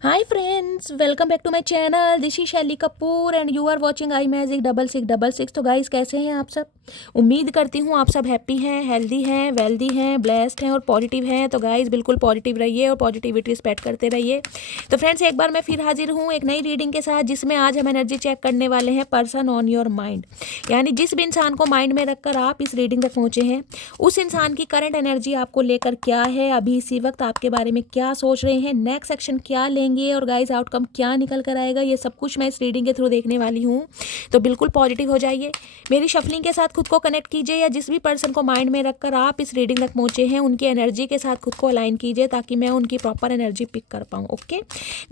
Hi friends, welcome back to my channel. This is Shaili Kapoor and you are watching I magic 6666। तो guys कैसे हैं आप सब? उम्मीद करती हूँ आप सब हैप्पी हैं, हेल्दी हैं, वेल्दी हैं, ब्लेस्ड हैं और पॉजिटिव हैं। तो गाइस बिल्कुल पॉजिटिव रहिए और पॉजिटिविटी स्प्रेड करते रहिए। तो फ्रेंड्स एक बार मैं फिर हाजिर हूँ एक नई रीडिंग के साथ, जिसमें आज हम एनर्जी चेक करने वाले हैं पर्सन ऑन योर माइंड। यानी जिस भी इंसान को माइंड में रखकर आप इस रीडिंग तक पहुँचे हैं, उस इंसान की करंट एनर्जी आपको लेकर क्या है, अभी इसी वक्त आपके बारे में क्या सोच रहे हैं, नेक्स्ट एक्शन क्या लेंगे और गाइस आउटकम क्या निकल कर आएगा, ये सब कुछ मैं इस रीडिंग के थ्रू देखने वाली हूँ। तो बिल्कुल पॉजिटिव हो जाइए, मेरी शफलिंग के साथ खुद को कनेक्ट कीजिए, या जिस भी पर्सन को माइंड में रखकर आप इस रीडिंग तक पहुँचे हैं उनकी एनर्जी के साथ खुद को अलाइन कीजिए, ताकि मैं उनकी प्रॉपर एनर्जी पिक कर पाऊँ। ओके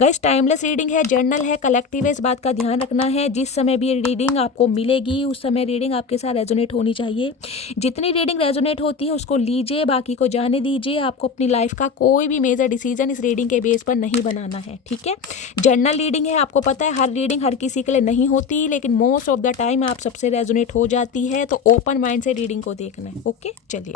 गाइस, टाइमलेस रीडिंग है, जर्नल है, कलेक्टिव है, इस बात का ध्यान रखना है। जिस समय भी ये रीडिंग आपको मिलेगी उस समय रीडिंग आपके साथ रेजोनेट होनी चाहिए। जितनी रीडिंग रेजोनेट होती है उसको लीजिए, बाकी को जाने दीजिए। आपको अपनी लाइफ का कोई भी मेजर डिसीजन इस रीडिंग के बेस पर नहीं बनाना है, ठीक है। जर्नल रीडिंग है, आपको पता है हर रीडिंग हर किसी के लिए नहीं होती, लेकिन मोस्ट ऑफ द टाइम आप सबसे रेजोनेट हो जाती है। तो ओपन माइंड से रीडिंग को देखना है। ओके चलिए,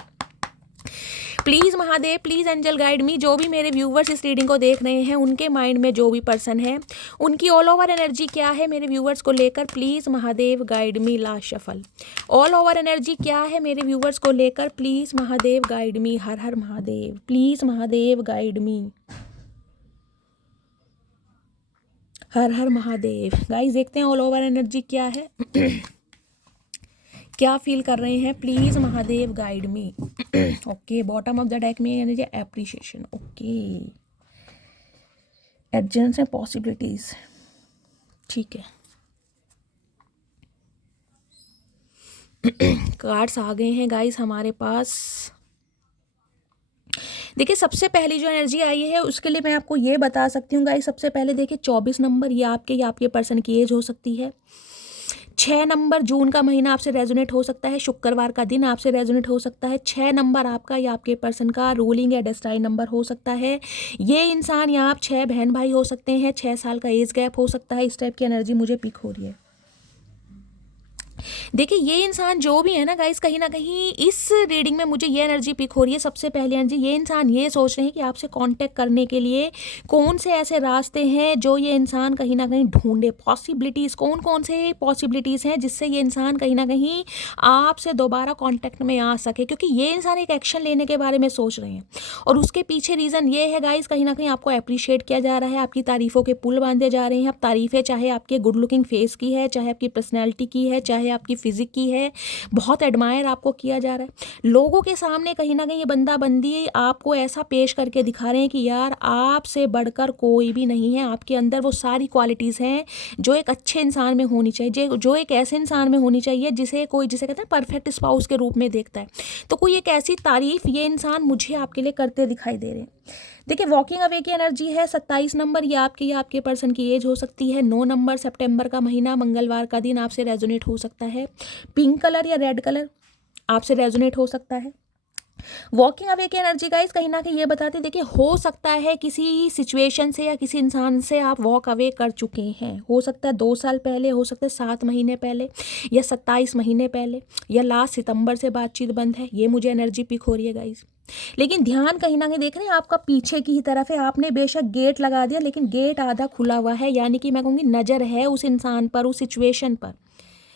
please Mahadev, please angel guide me. जो भी मेरे व्यूवर्स इस रीडिंग को देख रहे हैं उनके माइंड में जो भी पर्सन है उनकी ऑल ओवर एनर्जी क्या है मेरे व्यूवर्स को लेकर, please Mahadev guide me. Last shuffle, all over energy क्या है मेरे व्यूवर्स को लेकर, please Mahadev guide me. Her her Mahadev, please Mahadev guide me. Her her Mahadev. Guys देखते हैं ऑल ओवर एनर्जी क्या है क्या फील कर रहे हैं, please Mahadev guide me. Okay, bottom of the deck में energy appreciation. Okay, adjust and possibilities, ठीक है। कार्ड्स आ गए हैं गाइस हमारे पास। देखिए सबसे पहली जो एनर्जी आई है उसके लिए मैं आपको ये बता सकती हूँ गाइस। सबसे पहले देखिए 24 नंबर, ये आपके या आपके पर्सन की एज हो सकती है। 6 नंबर, जून का महीना आपसे रेजोनेट हो सकता है, शुक्रवार का दिन आपसे रेजोनेट हो सकता है। 6 नंबर आपका या आपके पर्सन का रूलिंग या डेस्टाइन नंबर हो सकता है। ये इंसान या आप 6 बहन भाई हो सकते हैं, 6 साल का एज गैप हो सकता है। इस टाइप की एनर्जी मुझे पिक हो रही है। देखिए ये इंसान जो भी है ना गाइस, कहीं ना कहीं इस रीडिंग में मुझे ये एनर्जी पिक हो रही है। सबसे पहली एनर्जी, ये इंसान ये सोच रहे हैं कि आपसे कांटेक्ट करने के लिए कौन से ऐसे रास्ते हैं जो ये इंसान कहीं ना कहीं ढूंढे। पॉसिबिलिटीज़, कौन कौन से पॉसिबिलिटीज़ हैं जिससे ये इंसान कहीं ना कहीं आपसे दोबारा कॉन्टैक्ट में आ सके, क्योंकि ये इंसान एक एक्शन लेने के बारे में सोच रहे हैं। और उसके पीछे रीज़न ये है गाइस, कहीं ना कहीं आपको अप्रिशिएट किया जा रहा है, आपकी तारीफ़ों के पुल बांधे जा रहे हैं। अब तारीफ़ें चाहे आपके गुड लुकिंग फेस की है, चाहे आपकी पर्सनैलिटी की है, चाहे आपकी फिजिक की है, बहुत एडमायर आपको किया जा रहा है। लोगों के सामने कहीं ना कहीं ये बंदा बंदी आपको ऐसा पेश करके दिखा रहे हैं कि यार आपसे बढ़कर कोई भी नहीं है। आपके अंदर वो सारी क्वालिटीज़ हैं जो एक अच्छे इंसान में होनी चाहिए, जो एक ऐसे इंसान में होनी चाहिए जिसे कोई, जिसे कहते हैं परफेक्ट स्पाउस के रूप में देखता है। तो कोई एक ऐसी तारीफ ये इंसान मुझे आपके लिए करते दिखाई दे रहे हैं। देखिए वॉकिंग अवे की एनर्जी है। 27 नंबर, ये आपके या आपके पर्सन की एज हो सकती है। 9 नंबर, सितंबर का महीना, मंगलवार का दिन आपसे रेजोनेट हो सकता है। पिंक कलर या रेड कलर आपसे रेजोनेट हो सकता है। वॉकिंग अवे की एनर्जी गाइस कहीं ना कहीं ये बताते, देखिए हो सकता है किसी सिचुएशन से या किसी इंसान से आप वॉक अवे कर चुके हैं। हो सकता है 2 साल पहले, हो सकता है 7 महीने पहले, या 27 महीने पहले, या लास्ट सितंबर से बातचीत बंद है। ये मुझे एनर्जी पिक हो रही है गाइस। लेकिन ध्यान कहीं ना कहीं देख रहे हैं आपका पीछे की ही तरफ है। आपने बेशक गेट लगा दिया लेकिन गेट आधा खुला हुआ है, यानी कि मैं कहूँगी नज़र है उस इंसान पर, उस सिचुएशन पर।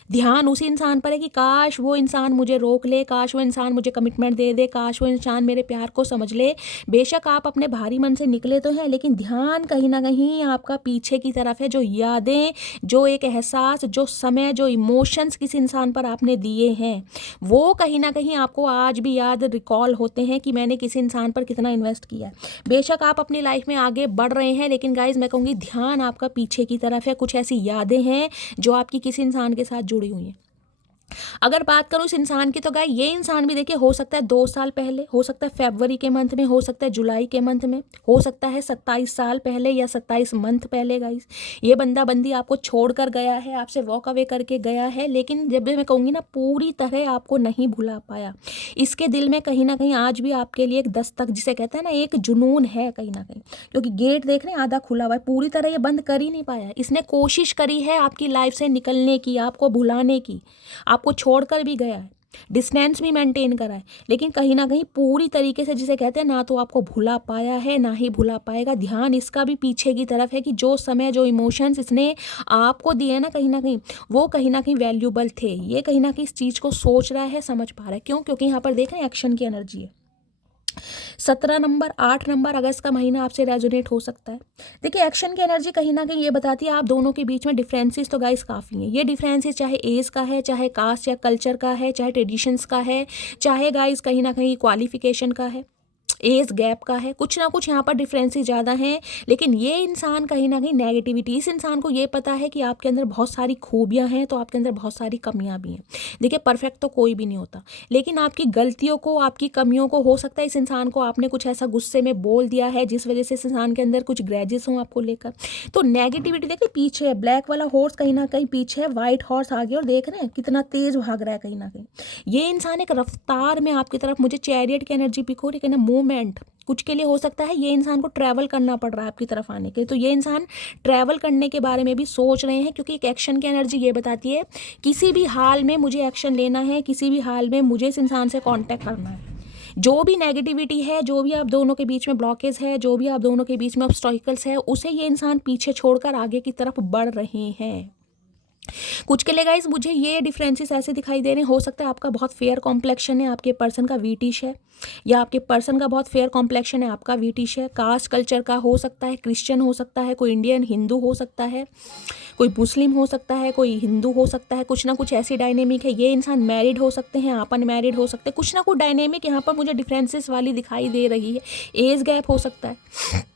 ध्यान उसी इंसान पर है कि काश वो इंसान मुझे रोक ले, काश वो इंसान मुझे कमिटमेंट दे दे, काश वो इंसान मेरे प्यार को समझ ले। बेशक आप अपने भारी मन से निकले तो हैं, लेकिन ध्यान कहीं ना कहीं आपका पीछे की तरफ है। जो यादें, जो एक एहसास, जो समय, जो इमोशंस किसी इंसान पर आपने दिए हैं, वो कहीं ना कहीं आपको आज भी याद रिकॉल होते हैं कि मैंने किसी इंसान पर कितना इन्वेस्ट किया है। बेशक आप अपनी लाइफ में आगे बढ़ रहे हैं, लेकिन गाइज मैं कहूँगी ध्यान आपका पीछे की तरफ है। कुछ ऐसी यादें हैं जो आपकी किसी इंसान के साथ जुड़ी हुई हैं। अगर बात करूँ इस इंसान की, तो गाय ये इंसान भी देखिए हो सकता है 2 साल पहले, हो सकता है फरवरी के मंथ में, हो सकता है जुलाई के मंथ में, हो सकता है 27 साल पहले या 27 मंथ पहले। गाइस ये बंदा बंदी आपको छोड़कर गया है, आपसे वॉक अवे करके गया है, लेकिन जब भी मैं कहूँगी ना पूरी तरह आपको नहीं भुला पाया। इसके दिल में कहीं ना कहीं आज भी आपके लिए एक दस्तक, जिसे कहते हैं ना एक जुनून है कहीं ना कहीं। क्योंकि गेट देख रहे हैं आधा खुला हुआ है, पूरी तरह ये बंद कर ही नहीं पाया। इसने कोशिश करी है आपकी लाइफ से निकलने की, आपको भुलाने की, आपको छोड़कर भी गया है। डिस्टेंस भी मेंटेन करा है, लेकिन कहीं ना कहीं पूरी तरीके से, जिसे कहते हैं ना तो आपको भुला पाया है ना ही भुला पाएगा। ध्यान इसका भी पीछे की तरफ है कि जो समय, जो इमोशंस इसने आपको दिए ना कहीं वो कहीं ना कहीं वैल्यूबल थे। ये कहीं ना कहीं इस चीज़ को सोच रहा है, समझ पा रहा है। क्यों? क्योंकि यहाँ पर देख रहे हैं एक्शन की एनर्जी है। 17 नंबर, 8 नंबर, अगस्त का महीना आपसे रेजोनेट हो सकता है। देखिए एक्शन की एनर्जी कहीं ना कहीं ये बताती है आप दोनों के बीच में डिफरेंसेस तो गाइस काफ़ी हैं। ये डिफरेंसेस चाहे एज का है, चाहे कास्ट या कल्चर का है, चाहे ट्रेडिशंस का है, चाहे गाइस कहीं ना कहीं क्वालिफिकेशन का है, एज गैप का है, कुछ ना कुछ यहाँ पर डिफरेंसेस ज़्यादा हैं। लेकिन ये इंसान कहीं ना कहीं नेगेटिविटी, इस इंसान को ये पता है कि आपके अंदर बहुत सारी खूबियाँ हैं तो आपके अंदर बहुत सारी कमियाँ भी हैं। देखिए परफेक्ट तो कोई भी नहीं होता, लेकिन आपकी गलतियों को, आपकी कमियों को, हो सकता है इस इंसान को आपने कुछ ऐसा गुस्से में बोल दिया है जिस वजह से इस इंसान के अंदर कुछ ग्रजेस हों आपको लेकर। तो नेगेटिविटी देखिए पीछे है, ब्लैक वाला हॉर्स कहीं ना कहीं पीछे है, व्हाइट हॉर्स आगे, और देख रहे हैं कितना तेज भाग रहा है कहीं ना कहीं। ये इंसान एक रफ्तार में आपकी तरफ, मुझे चैरियट की एनर्जी पिक हो रही है ना, मूवमेंट कुछ के लिए हो सकता है ये इंसान को ट्रैवल करना पड़ रहा है आपकी तरफ आने के लिए। तो ये इंसान ट्रैवल करने के बारे में भी सोच रहे हैं, क्योंकि एक एक्शन की एनर्जी ये बताती है किसी भी हाल में मुझे एक्शन लेना है, किसी भी हाल में मुझे इस इंसान से कांटेक्ट करना है। जो भी नेगेटिविटी है, जो भी आप दोनों के बीच में ब्लॉकेज है, जो भी आप दोनों के बीच में ऑब्स्टैकल्स है, उसे ये इंसान पीछे छोड़कर आगे की तरफ बढ़ रहे हैं। कुछ के लिए गाइस मुझे ये डिफरेंसेस ऐसे दिखाई दे रहे हैं, हो सकता है आपका बहुत फेयर कॉम्प्लेक्शन है, आपके पर्सन का वीटिश है, या आपके पर्सन का बहुत फेयर कॉम्प्लेक्शन है, आपका वीटिश है। कास्ट कल्चर का हो सकता है, क्रिश्चियन हो सकता है, कोई इंडियन हिंदू हो सकता है, कोई मुस्लिम हो सकता है, कोई हिंदू हो सकता है। कुछ ना कुछ ऐसी डायनेमिक है। ये इंसान मैरिड हो सकते हैं, आप अनमैरिड हो सकते हैं। कुछ ना कुछ डायनेमिक यहाँ पर मुझे डिफरेंसेस वाली दिखाई दे रही है। एज गैप हो सकता है,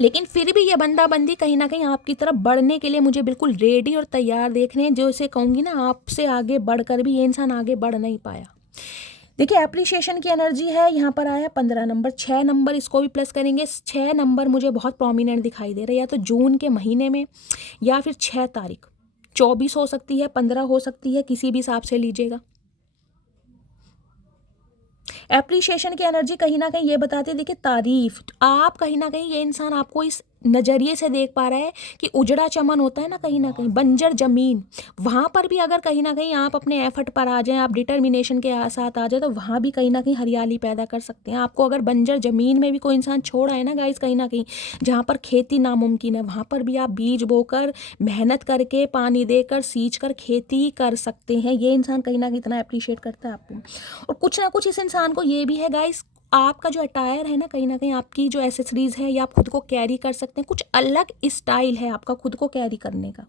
लेकिन फिर भी ये बंदा बंदी कहीं ना कहीं आपकी तरफ बढ़ने के लिए मुझे बिल्कुल रेडी और तैयार देख रहे हैं। जो इसे कहूँगी ना, आपसे आगे बढ़कर भी ये इंसान आगे बढ़ नहीं पाया। देखिए एप्रिशिएशन की एनर्जी है, यहाँ पर आया 15 नंबर, 6 नंबर, इसको भी प्लस करेंगे। 6 नंबर मुझे बहुत प्रोमिनेंट दिखाई दे रहा है, या तो जून के महीने में या फिर 6 तारीख, 24 हो सकती है, 15 हो सकती है, किसी भी हिसाब से लीजिएगा। एप्रिशिएशन की एनर्जी कहीं ना कहीं ये बताती है, देखिए तारीफ, आप कहीं ना कहीं ये इंसान आपको इस नज़रिए से देख पा रहा है कि उजड़ा चमन होता है ना कहीं बंजर ज़मीन, वहाँ पर भी अगर कहीं ना कहीं आप अपने एफर्ट पर आ जाएं, आप डिटर्मिनेशन के साथ आ जाए, तो वहाँ भी कहीं ना कहीं हरियाली पैदा कर सकते हैं। आपको अगर बंजर ज़मीन में भी कोई इंसान छोड़ा है ना गाइस, कहीं ना कहीं जहाँ पर खेती नामुमकिन है, वहाँ पर भी आप बीज बोकर, मेहनत करके, पानी देकर, सींच कर खेती कर सकते हैं। ये इंसान कहीं ना कहीं इतना अप्रिशिएट करता है आपको। और कुछ ना कुछ इस इंसान को ये भी है गाइस, आपका जो अटायर है ना कहीं आपकी जो एसेसरीज है, या आप खुद को कैरी कर सकते हैं, कुछ अलग स्टाइल है आपका खुद को कैरी करने का।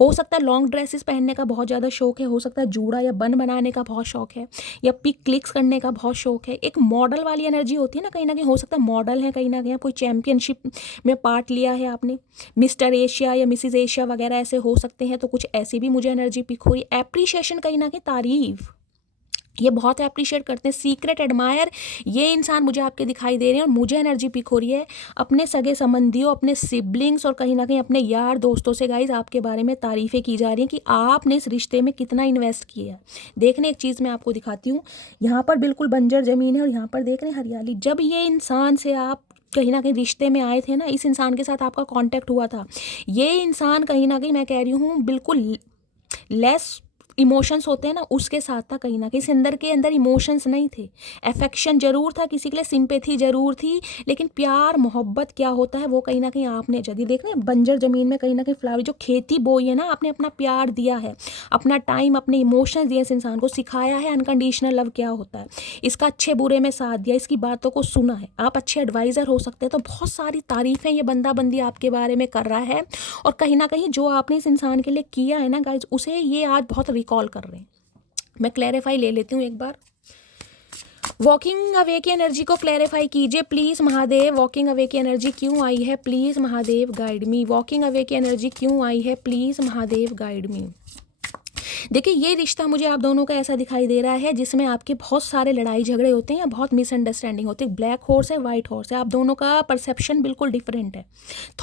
हो सकता है लॉन्ग ड्रेसेस पहनने का बहुत ज़्यादा शौक है, हो सकता है जूड़ा या बन बनाने का बहुत शौक है, या पिक क्लिक्स करने का बहुत शौक है। एक मॉडल वाली एनर्जी होती है ना कहीं हो सकता है मॉडल है, कहीं आप कोई चैम्पियनशिप में पार्ट लिया है आपने, मिस्टर एशिया या मिसिज एशिया वगैरह ऐसे हो सकते हैं। तो कुछ ऐसी भी मुझे एनर्जी पिक हुई। एप्रिशिएशन कहीं तारीफ, ये बहुत अप्रिशिएट करते हैं। सीक्रेट एडमायर, ये इंसान मुझे आपके दिखाई दे रहे हैं, और मुझे एनर्जी पिक हो रही है अपने सगे संबंधियों, अपने सिबलिंग्स और कहीं अपने यार दोस्तों से गाइज आपके बारे में तारीफ़ें की जा रही हैं कि आपने इस रिश्ते में कितना इन्वेस्ट किया है। देखने एक चीज़ मैं आपको दिखाती हूँ, यहाँ पर बिल्कुल बंजर ज़मीन है और यहाँ पर देख रहे हैं हरियाली। जब ये इंसान से आप कहीं रिश्ते में आए थे ना, इस इंसान के साथ आपका कांटेक्ट हुआ था, ये इंसान कहीं मैं कह रही हूँ बिल्कुल लेस इमोशंस होते हैं ना, उसके साथ था कहीं इस अंदर के अंदर इमोशंस नहीं थे। अफेक्शन जरूर था किसी के लिए, सिंपैथी जरूर थी, लेकिन प्यार मोहब्बत क्या होता है वो कहीं आपने जदी देख रहे हैं बंजर ज़मीन में कहीं फ्लावर जो खेती बोई है ना, आपने अपना प्यार दिया है, अपना टाइम, अपने इमोशंस दिए, इस इंसान को सिखाया है अनकंडीशनल लव क्या होता है, इसका अच्छे बुरे में साथ दिया, इसकी बातों को सुना है, आप अच्छे एडवाइज़र हो सकते हैं। तो बहुत सारी तारीफ़ें ये बंदा बंदी आपके बारे में कर रहा है, और कहीं जो आपने इस इंसान के लिए किया है ना गाइज, उसे ये आज बहुत कॉल कर रहे हैं। मैं क्लैरिफाई ले लेती हूँ एक बार। वॉकिंग अवे की एनर्जी को क्लैरिफाई कीजिए प्लीज़ महादेव। वॉकिंग अवे की एनर्जी क्यों आई है, please Mahadev guide me. Walking away की एनर्जी क्यों आई है, प्लीज़ महादेव गाइड मी। देखिए ये रिश्ता मुझे आप दोनों का ऐसा दिखाई दे रहा है जिसमें आपके बहुत सारे लड़ाई झगड़े होते हैं या बहुत मिसअंडरस्टैंडिंग होती है। ब्लैक हॉर्स है, वाइट हॉर्स है, आप दोनों का परसेप्शन बिल्कुल डिफरेंट है।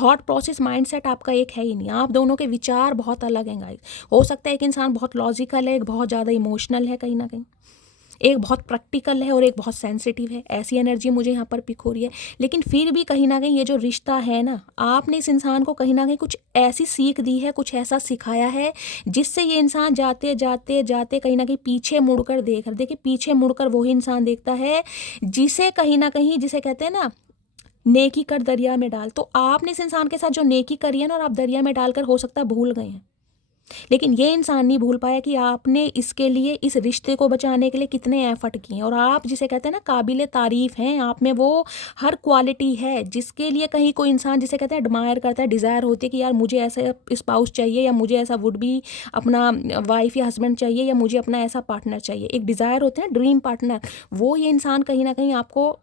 थॉट प्रोसेस, माइंडसेट आपका एक है ही नहीं, आप दोनों के विचार बहुत अलग हैं गाइस। हो सकता है एक इंसान बहुत लॉजिकल है, एक बहुत ज़्यादा इमोशनल है कहीं एक बहुत प्रैक्टिकल है और एक बहुत सेंसिटिव है, ऐसी एनर्जी मुझे यहाँ पर पिक हो रही है। लेकिन फिर भी कहीं ना कहीं ये जो रिश्ता है ना, आपने इस इंसान को कहीं ना कहीं कुछ ऐसी सीख दी है, कुछ ऐसा सिखाया है जिससे ये इंसान जाते जाते जाते कहीं ना कहीं पीछे मुड़कर देखिए पीछे मुड़कर वही इंसान देखता है जिसे कहीं ना कहीं, जिसे कहते हैं ना, नेकी कर दरिया में डाल। तो आपने इस इंसान के साथ जो नेकी करी है ना, और आप दरिया में डालकर हो सकता है भूल गए हैं, लेकिन ये इंसान नहीं भूल पाया कि आपने इसके लिए, इस रिश्ते को बचाने के लिए कितने एफर्ट किए हैं। और आप जिसे कहते हैं ना काबिले तारीफ़ हैं, आप में वो हर क्वालिटी है जिसके लिए कहीं कोई इंसान, जिसे कहते हैं एडमायर करता है, डिज़ायर होती है कि यार मुझे ऐसा स्पाउस चाहिए, या मुझे ऐसा वुड बी अपना वाइफ या हस्बैंड चाहिए, या मुझे अपना ऐसा पार्टनर चाहिए। एक डिज़ायर होते हैं ड्रीम पार्टनर, वो ये इंसान कहीं ना कहीं आपको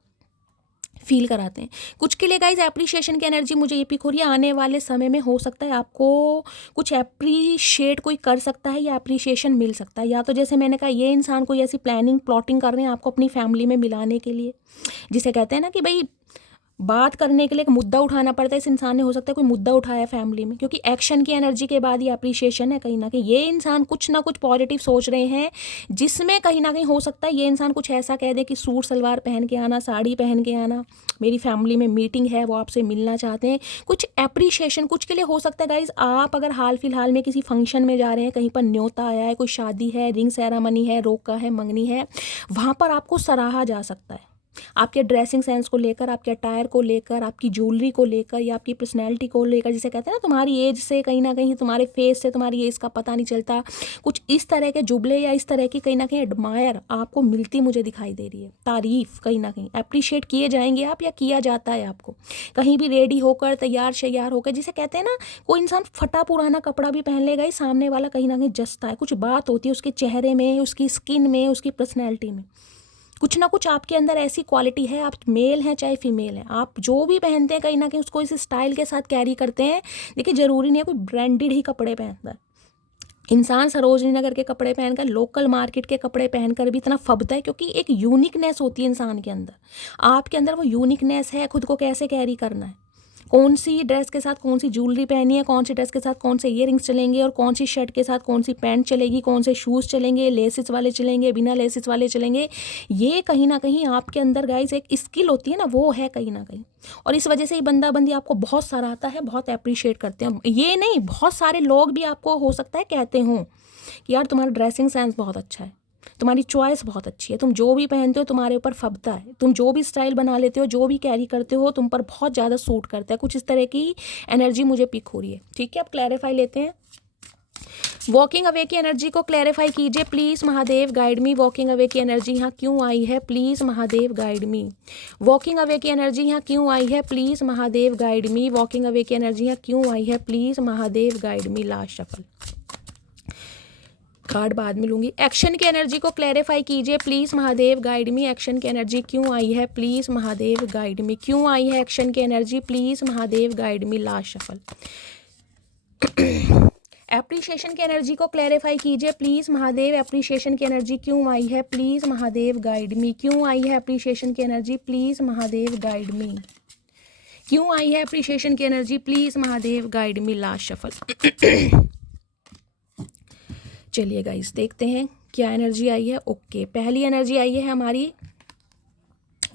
फील कराते हैं। कुछ के लिए गाइज एप्रिशिएशन की एनर्जी मुझे ये पिक हो रही है, आने वाले समय में हो सकता है आपको कुछ एप्रिशिएट कोई कर सकता है या एप्रिशिएशन मिल सकता है। या तो जैसे मैंने कहा, ये इंसान कोई ऐसी प्लानिंग प्लॉटिंग कर रहे हैं आपको अपनी फैमिली में मिलाने के लिए, जिसे कहते हैं ना कि भाई बात करने के लिए एक मुद्दा उठाना पड़ता है। इस इंसान ने हो सकता है कोई मुद्दा उठाया फैमिली में, क्योंकि एक्शन की एनर्जी के बाद ये अप्रिशिएशन है। कहीं ना कहीं ये इंसान कुछ ना कुछ पॉजिटिव सोच रहे हैं, जिसमें कहीं ना कहीं हो सकता है ये इंसान कुछ ऐसा कह दे कि सूट सलवार पहन के आना, साड़ी पहन के आना, मेरी फैमिली में मीटिंग है, वो आपसे मिलना चाहते हैं। कुछ एप्रिशिएशन कुछ के लिए हो सकता है गाइज। आप अगर हाल फिलहाल में किसी फंक्शन में जा रहे हैं, कहीं पर न्योता आया है, कोई शादी है, रिंग सेरेमनी है, रोका है, मंगनी है, वहाँ पर आपको सराहा जा सकता है आपके ड्रेसिंग सेंस को लेकर, आपके अटायर को लेकर, आपकी ज्वेलरी को लेकर, या आपकी पर्सनैलिटी को लेकर। जिसे कहते हैं ना, तुम्हारी एज से कहीं ना कहीं, तुम्हारे फेस से तुम्हारी एज का पता नहीं चलता। कुछ इस तरह के जुबले या इस तरह की कहीं ना कहीं एडमायर आपको मिलती मुझे दिखाई दे रही है। तारीफ कहीं ना कहीं अप्रिशिएट किए जाएंगे आप, या किया जाता है आपको। कहीं भी रेडी होकर, तैयार शैयार होकर, जिसे कहते हैं ना, कोई इंसान फटा पुराना कपड़ा भी पहन लेगा, सामने वाला कहीं ना कहीं जचता है। कुछ बात होती है उसके चेहरे में, उसकी स्किन में, उसकी पर्सनैलिटी में। कुछ ना कुछ आपके अंदर ऐसी क्वालिटी है, आप मेल हैं चाहे फीमेल हैं, आप जो भी पहनते हैं कहीं ना कहीं उसको इस स्टाइल के साथ कैरी करते हैं। देखिए ज़रूरी नहीं है कोई ब्रांडेड ही कपड़े पहनता है। इंसान सरोजनी नगर के कपड़े पहनकर, लोकल मार्केट के कपड़े पहनकर भी इतना फबता है, क्योंकि एक यूनिकनेस होती है इंसान के अंदर। आपके अंदर वो यूनिकनेस है, खुद को कैसे कैरी करना है, कौन सी ड्रेस के साथ कौन सी ज्वेलरी पहनी है, कौन सी ड्रेस के साथ कौन से ईयरिंग्स चलेंगे, और कौन सी शर्ट के साथ कौन सी पैंट चलेगी, कौन से शूज़ चलेंगे, लेसिस वाले चलेंगे, बिना लेसिस वाले चलेंगे। ये कहीं ना कहीं आपके अंदर गाइस एक स्किल होती है ना, वो है कहीं ना कहीं। और इस वजह से ही बंदा बंदी आपको बहुत सराहता है, बहुत अप्रिशिएट करते हैं। ये नहीं, बहुत सारे लोग भी आपको हो सकता है कहते हों कि यार तुम्हारा ड्रेसिंग सेंस बहुत अच्छा है, तुम्हारी चॉइस बहुत अच्छी है, तुम जो भी पहनते हो तुम्हारे ऊपर फबता है, तुम जो भी स्टाइल बना लेते हो, जो भी कैरी करते हो, तुम पर बहुत ज़्यादा सूट करता है। कुछ इस तरह की एनर्जी मुझे पिक हो रही है। ठीक है, अब क्लैरिफाई लेते हैं। वॉकिंग अवे की एनर्जी को क्लैरिफाई कीजिए please, Mahadev guide me. Walking away की एनर्जी यहाँ क्यों आई है, please Mahadev guide me. Walking away की एनर्जी यहाँ क्यों आई है, please Mahadev guide me. Walking away की एनर्जी यहाँ क्यों आई है, please Mahadev guide me. Last shuffle, card बाद में लूँगी। एक्शन की एनर्जी को क्लैरिफाई कीजिए please, Mahadev guide me. Action की एनर्जी क्यों आई है, प्लीज़ महादेव गाइड मी। क्यों आई है एक्शन की energy, please Mahadev guide me. Last shuffle. Appreciation की एनर्जी को क्लैरिफाई कीजिए प्लीज़, महादेव। एप्रिशिएशन की एनर्जी क्यों आई है, प्लीज़ महादेव गाइड मी। क्यों आई है एप्रिशिएशन की एनर्जी, प्लीज़ महादेव गाइड मी। क्यों आई है एप्रिशिएशन की energy, please Mahadev guide me. Last shuffle. चलिए गाइस देखते हैं क्या एनर्जी आई है। ओके, पहली एनर्जी आई है हमारी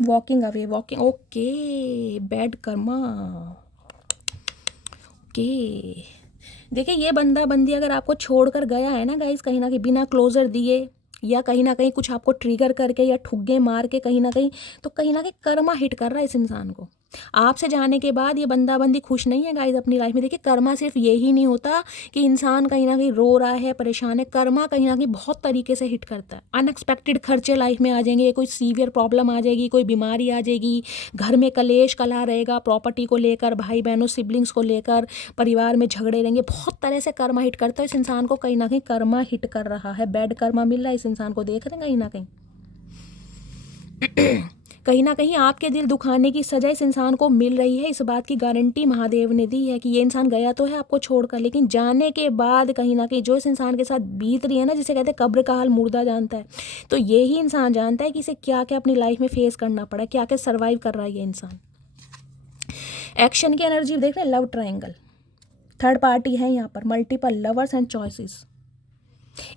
walking away. Walking, okay, bad Karma. Okay, देखिए ये बंदा बंदी अगर आपको छोड़कर गया है ना गाइस, कहीं ना कहीं बिना क्लोजर दिए, या कहीं ना कहीं कुछ आपको ट्रिगर करके या ठुग्गे मार के, कहीं ना कहीं कर्मा हिट कर रहा है इस इंसान को। आपसे जाने के बाद ये बंदा बंदी खुश नहीं है गाइस अपनी लाइफ में। देखिए कर्मा सिर्फ यही नहीं होता कि इंसान कहीं ना कहीं रो रहा है, परेशान है। कर्मा कहीं ना कहीं बहुत तरीके से हिट करता है। अनएक्सपेक्टेड खर्चे लाइफ में आ जाएंगे, कोई सीवियर प्रॉब्लम आ जाएगी, कोई बीमारी आ जाएगी, घर में कलेश कला रहेगा, प्रॉपर्टी को लेकर, भाई बहनों सिबलिंग्स को लेकर, परिवार में झगड़े रहेंगे। बहुत तरह से कर्मा हिट करता है इस इंसान को। कहीं ना कहीं कर्मा हिट कर रहा है, बैड कर्मा मिल रहा है इस इंसान को। देख रहे हैं कहीं ना कहीं कहीं ना कहीं आपके दिल दुखाने की सजा इस इंसान को मिल रही है। इस बात की गारंटी महादेव ने दी है कि ये इंसान गया तो है आपको छोड़कर, लेकिन जाने के बाद कहीं ना कहीं जो इस इंसान के साथ बीत रही है ना, जिसे कहते हैं कब्र का हाल मुर्दा जानता है, तो ये ही इंसान जानता है कि इसे क्या क्या अपनी लाइफ में फेस करना पड़ा, क्या क्या सर्वाइव कर रहा है ये इंसान। एक्शन की एनर्जी देख रहे हैं, लव ट्रायंगल, थर्ड पार्टी है यहाँ पर, मल्टीपल लवर्स एंड चॉइसेस।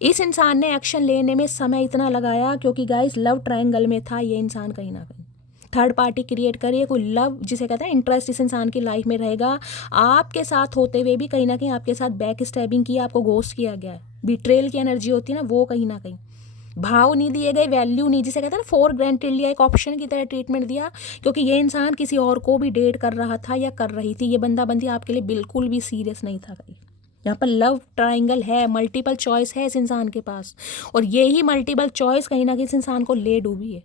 इस इंसान ने एक्शन लेने में समय इतना लगाया क्योंकि गाइस लव ट्रायंगल में था ये इंसान कहीं ना कहीं। थर्ड पार्टी क्रिएट करिए, कोई लव जिसे कहते हैं इंटरेस्ट इस इंसान की लाइफ में रहेगा। आपके साथ होते हुए भी कहीं ना कहीं आपके साथ बैक स्टैबिंग किया, आपको घोस्ट किया गया है। बिट्रेल की एनर्जी होती है ना, वो कहीं ना कहीं भाव नहीं दिए गए, वैल्यू नहीं, जिसे कहते हैं ना फॉर ग्रांटेड लिया, एक ऑप्शन की तरह ट्रीटमेंट दिया, क्योंकि ये इंसान किसी और को भी डेट कर रहा था या कर रही थी। ये बंदा बंदी आपके लिए बिल्कुल भी सीरियस नहीं था कहीं। यहाँ पर लव ट्रायंगल है, मल्टीपल चॉइस है इस इंसान के पास, और यही मल्टीपल चॉइस कहीं ना कहीं इस इंसान को ले डूबी है।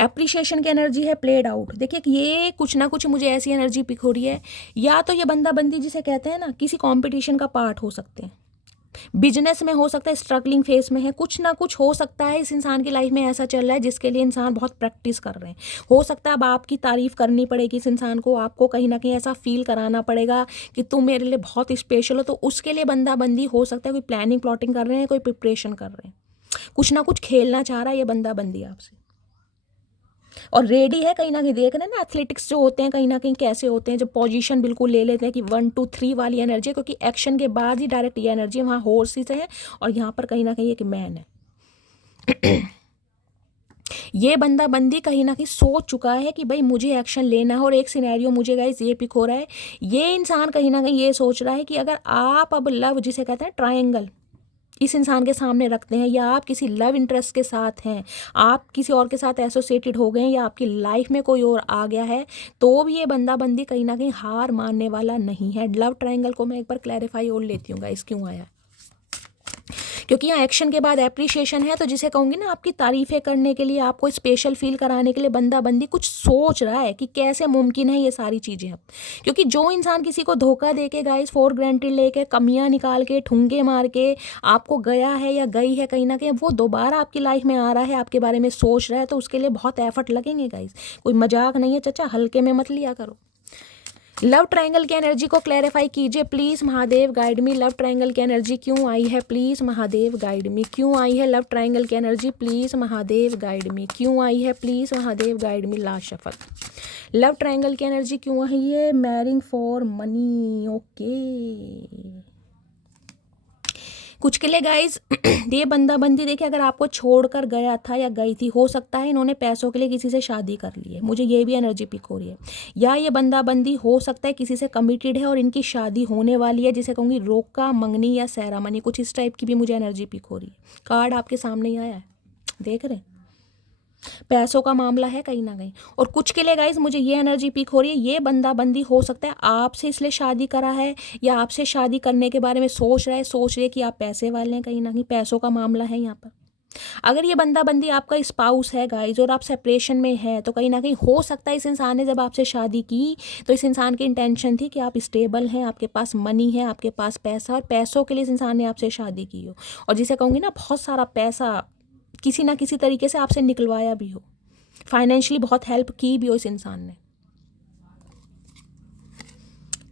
एप्रिशिएशन की एनर्जी है प्लेड आउट। देखिए कि ये कुछ ना कुछ मुझे ऐसी एनर्जी पिक हो रही है, या तो ये बंदा बंदी जिसे कहते हैं ना किसी कंपटीशन का पार्ट हो सकते हैं, बिजनेस में हो सकता है, स्ट्रगलिंग फेस में है, कुछ ना कुछ हो सकता है इस इंसान की लाइफ में ऐसा चल रहा है जिसके लिए इंसान बहुत प्रैक्टिस कर रहे हैं। हो सकता है अब आपकी तारीफ करनी पड़ेगी इस इंसान को, आपको कहीं ना कहीं ऐसा फील कराना पड़ेगा कि तुम मेरे लिए बहुत स्पेशल हो, तो उसके लिए बंदा बंदी हो सकता है कोई प्लानिंग प्लॉटिंग कर रहे हैं, कोई प्रिपरेशन कर रहे हैं, कुछ ना कुछ खेलना चाह रहा है ये बंदा बंदी आपसे, और रेडी है कहीं ना कहीं। देख रहे हैं ना एथलेटिक्स जो होते हैं कहीं ना कहीं कैसे होते हैं, जब पोजीशन बिल्कुल ले लेते हैं कि 1 2 3 वाली एनर्जी है, क्योंकि एक्शन के बाद ही डायरेक्ट ये एनर्जी है। वहाँ हॉर्सेस है और यहाँ पर कहीं ना कहीं एक मैन है। ये बंदा बंदी कहीं ना कहीं सोच चुका है कि भाई मुझे एक्शन लेना है, और एक सिनेरियो मुझे गाइस ये पिक हो रहा है, ये इंसान कहीं ना कहीं ये सोच रहा है कि अगर आप अब लव जिसे कहते हैं ट्रायंगल इस इंसान के सामने रखते हैं, या आप किसी लव इंटरेस्ट के साथ हैं, आप किसी और के साथ एसोसिएटेड हो गए हैं, या आपकी लाइफ में कोई और आ गया है, तो भी ये बंदा बंदी कहीं ना कहीं हार मानने वाला नहीं है। लव ट्रायंगल को मैं एक बार क्लैरिफाई और लेती हूँ गाइस क्यों आया, क्योंकि यहाँ एक्शन के बाद एप्रिशिएशन है, तो जिसे कहूँगी ना आपकी तारीफें करने के लिए, आपको स्पेशल फील कराने के लिए बंदा बंदी कुछ सोच रहा है कि कैसे मुमकिन है ये सारी चीज़ें अब। क्योंकि जो इंसान किसी को धोखा दे के गाइस फॉर ग्रांटेड लेके कमियां निकाल के ठुंगे मार के आपको गया है या गई है कहीं ना कहीं, वो दोबारा आपकी लाइफ में आ रहा है, आपके बारे में सोच रहा है, तो उसके लिए बहुत एफर्ट लगेंगे गाइस, कोई मजाक नहीं है चाचा, हल्के में मत लिया करो। लव ट्रायंगल की एनर्जी को क्लैरिफाई कीजिए please Mahadev, guide me. Love triangle की एनर्जी क्यों आई है प्लीज़ महादेव, गाइड मी। क्यों आई है लव ट्रायंगल की एनर्जी प्लीज़ महादेव, गाइड मी। क्यों आई है please Mahadev, guide me. Last shuffle. Love triangle की एनर्जी क्यों आई है? Marrying for money. ओके, कुछ के लिए गाइज ये बंदा बंदी देखिए अगर आपको छोड़कर गया था या गई थी, हो सकता है इन्होंने पैसों के लिए किसी से शादी कर ली है, मुझे ये भी एनर्जी पिक हो रही है। या ये बंदा बंदी हो सकता है किसी से कमिटेड है और इनकी शादी होने वाली है, जिसे कहूँगी रोका मंगनी या सेरामनी, कुछ इस टाइप की भी मुझे एनर्जी पिक हो रही है। कार्ड आपके सामने ही आया है, देख रहे हैं, पैसों का मामला है कहीं ना कहीं। और कुछ के लिए गाइज मुझे ये एनर्जी पिक हो रही है, ये बंदा बंदी हो सकता है आपसे इसलिए शादी करा है, या आपसे शादी करने के बारे में सोच रहे कि आप पैसे वाले हैं, कहीं ना कहीं पैसों का मामला है यहाँ पर। अगर ये बंदा बंदी आपका स्पाउस है गाइज और आप सेपरेशन में है, तो कहीं ना कहीं हो सकता है इस इंसान ने जब आपसे शादी की तो इस इंसान की इंटेंशन थी कि आप स्टेबल हैं, आपके पास मनी है, आपके पास पैसा, और पैसों के लिए इस इंसान ने आपसे शादी की हो, और जिसे कहूँगी ना बहुत सारा पैसा किसी ना किसी तरीके से आपसे निकलवाया भी हो, फाइनेंशियली बहुत हेल्प की भी हो इस इंसान ने।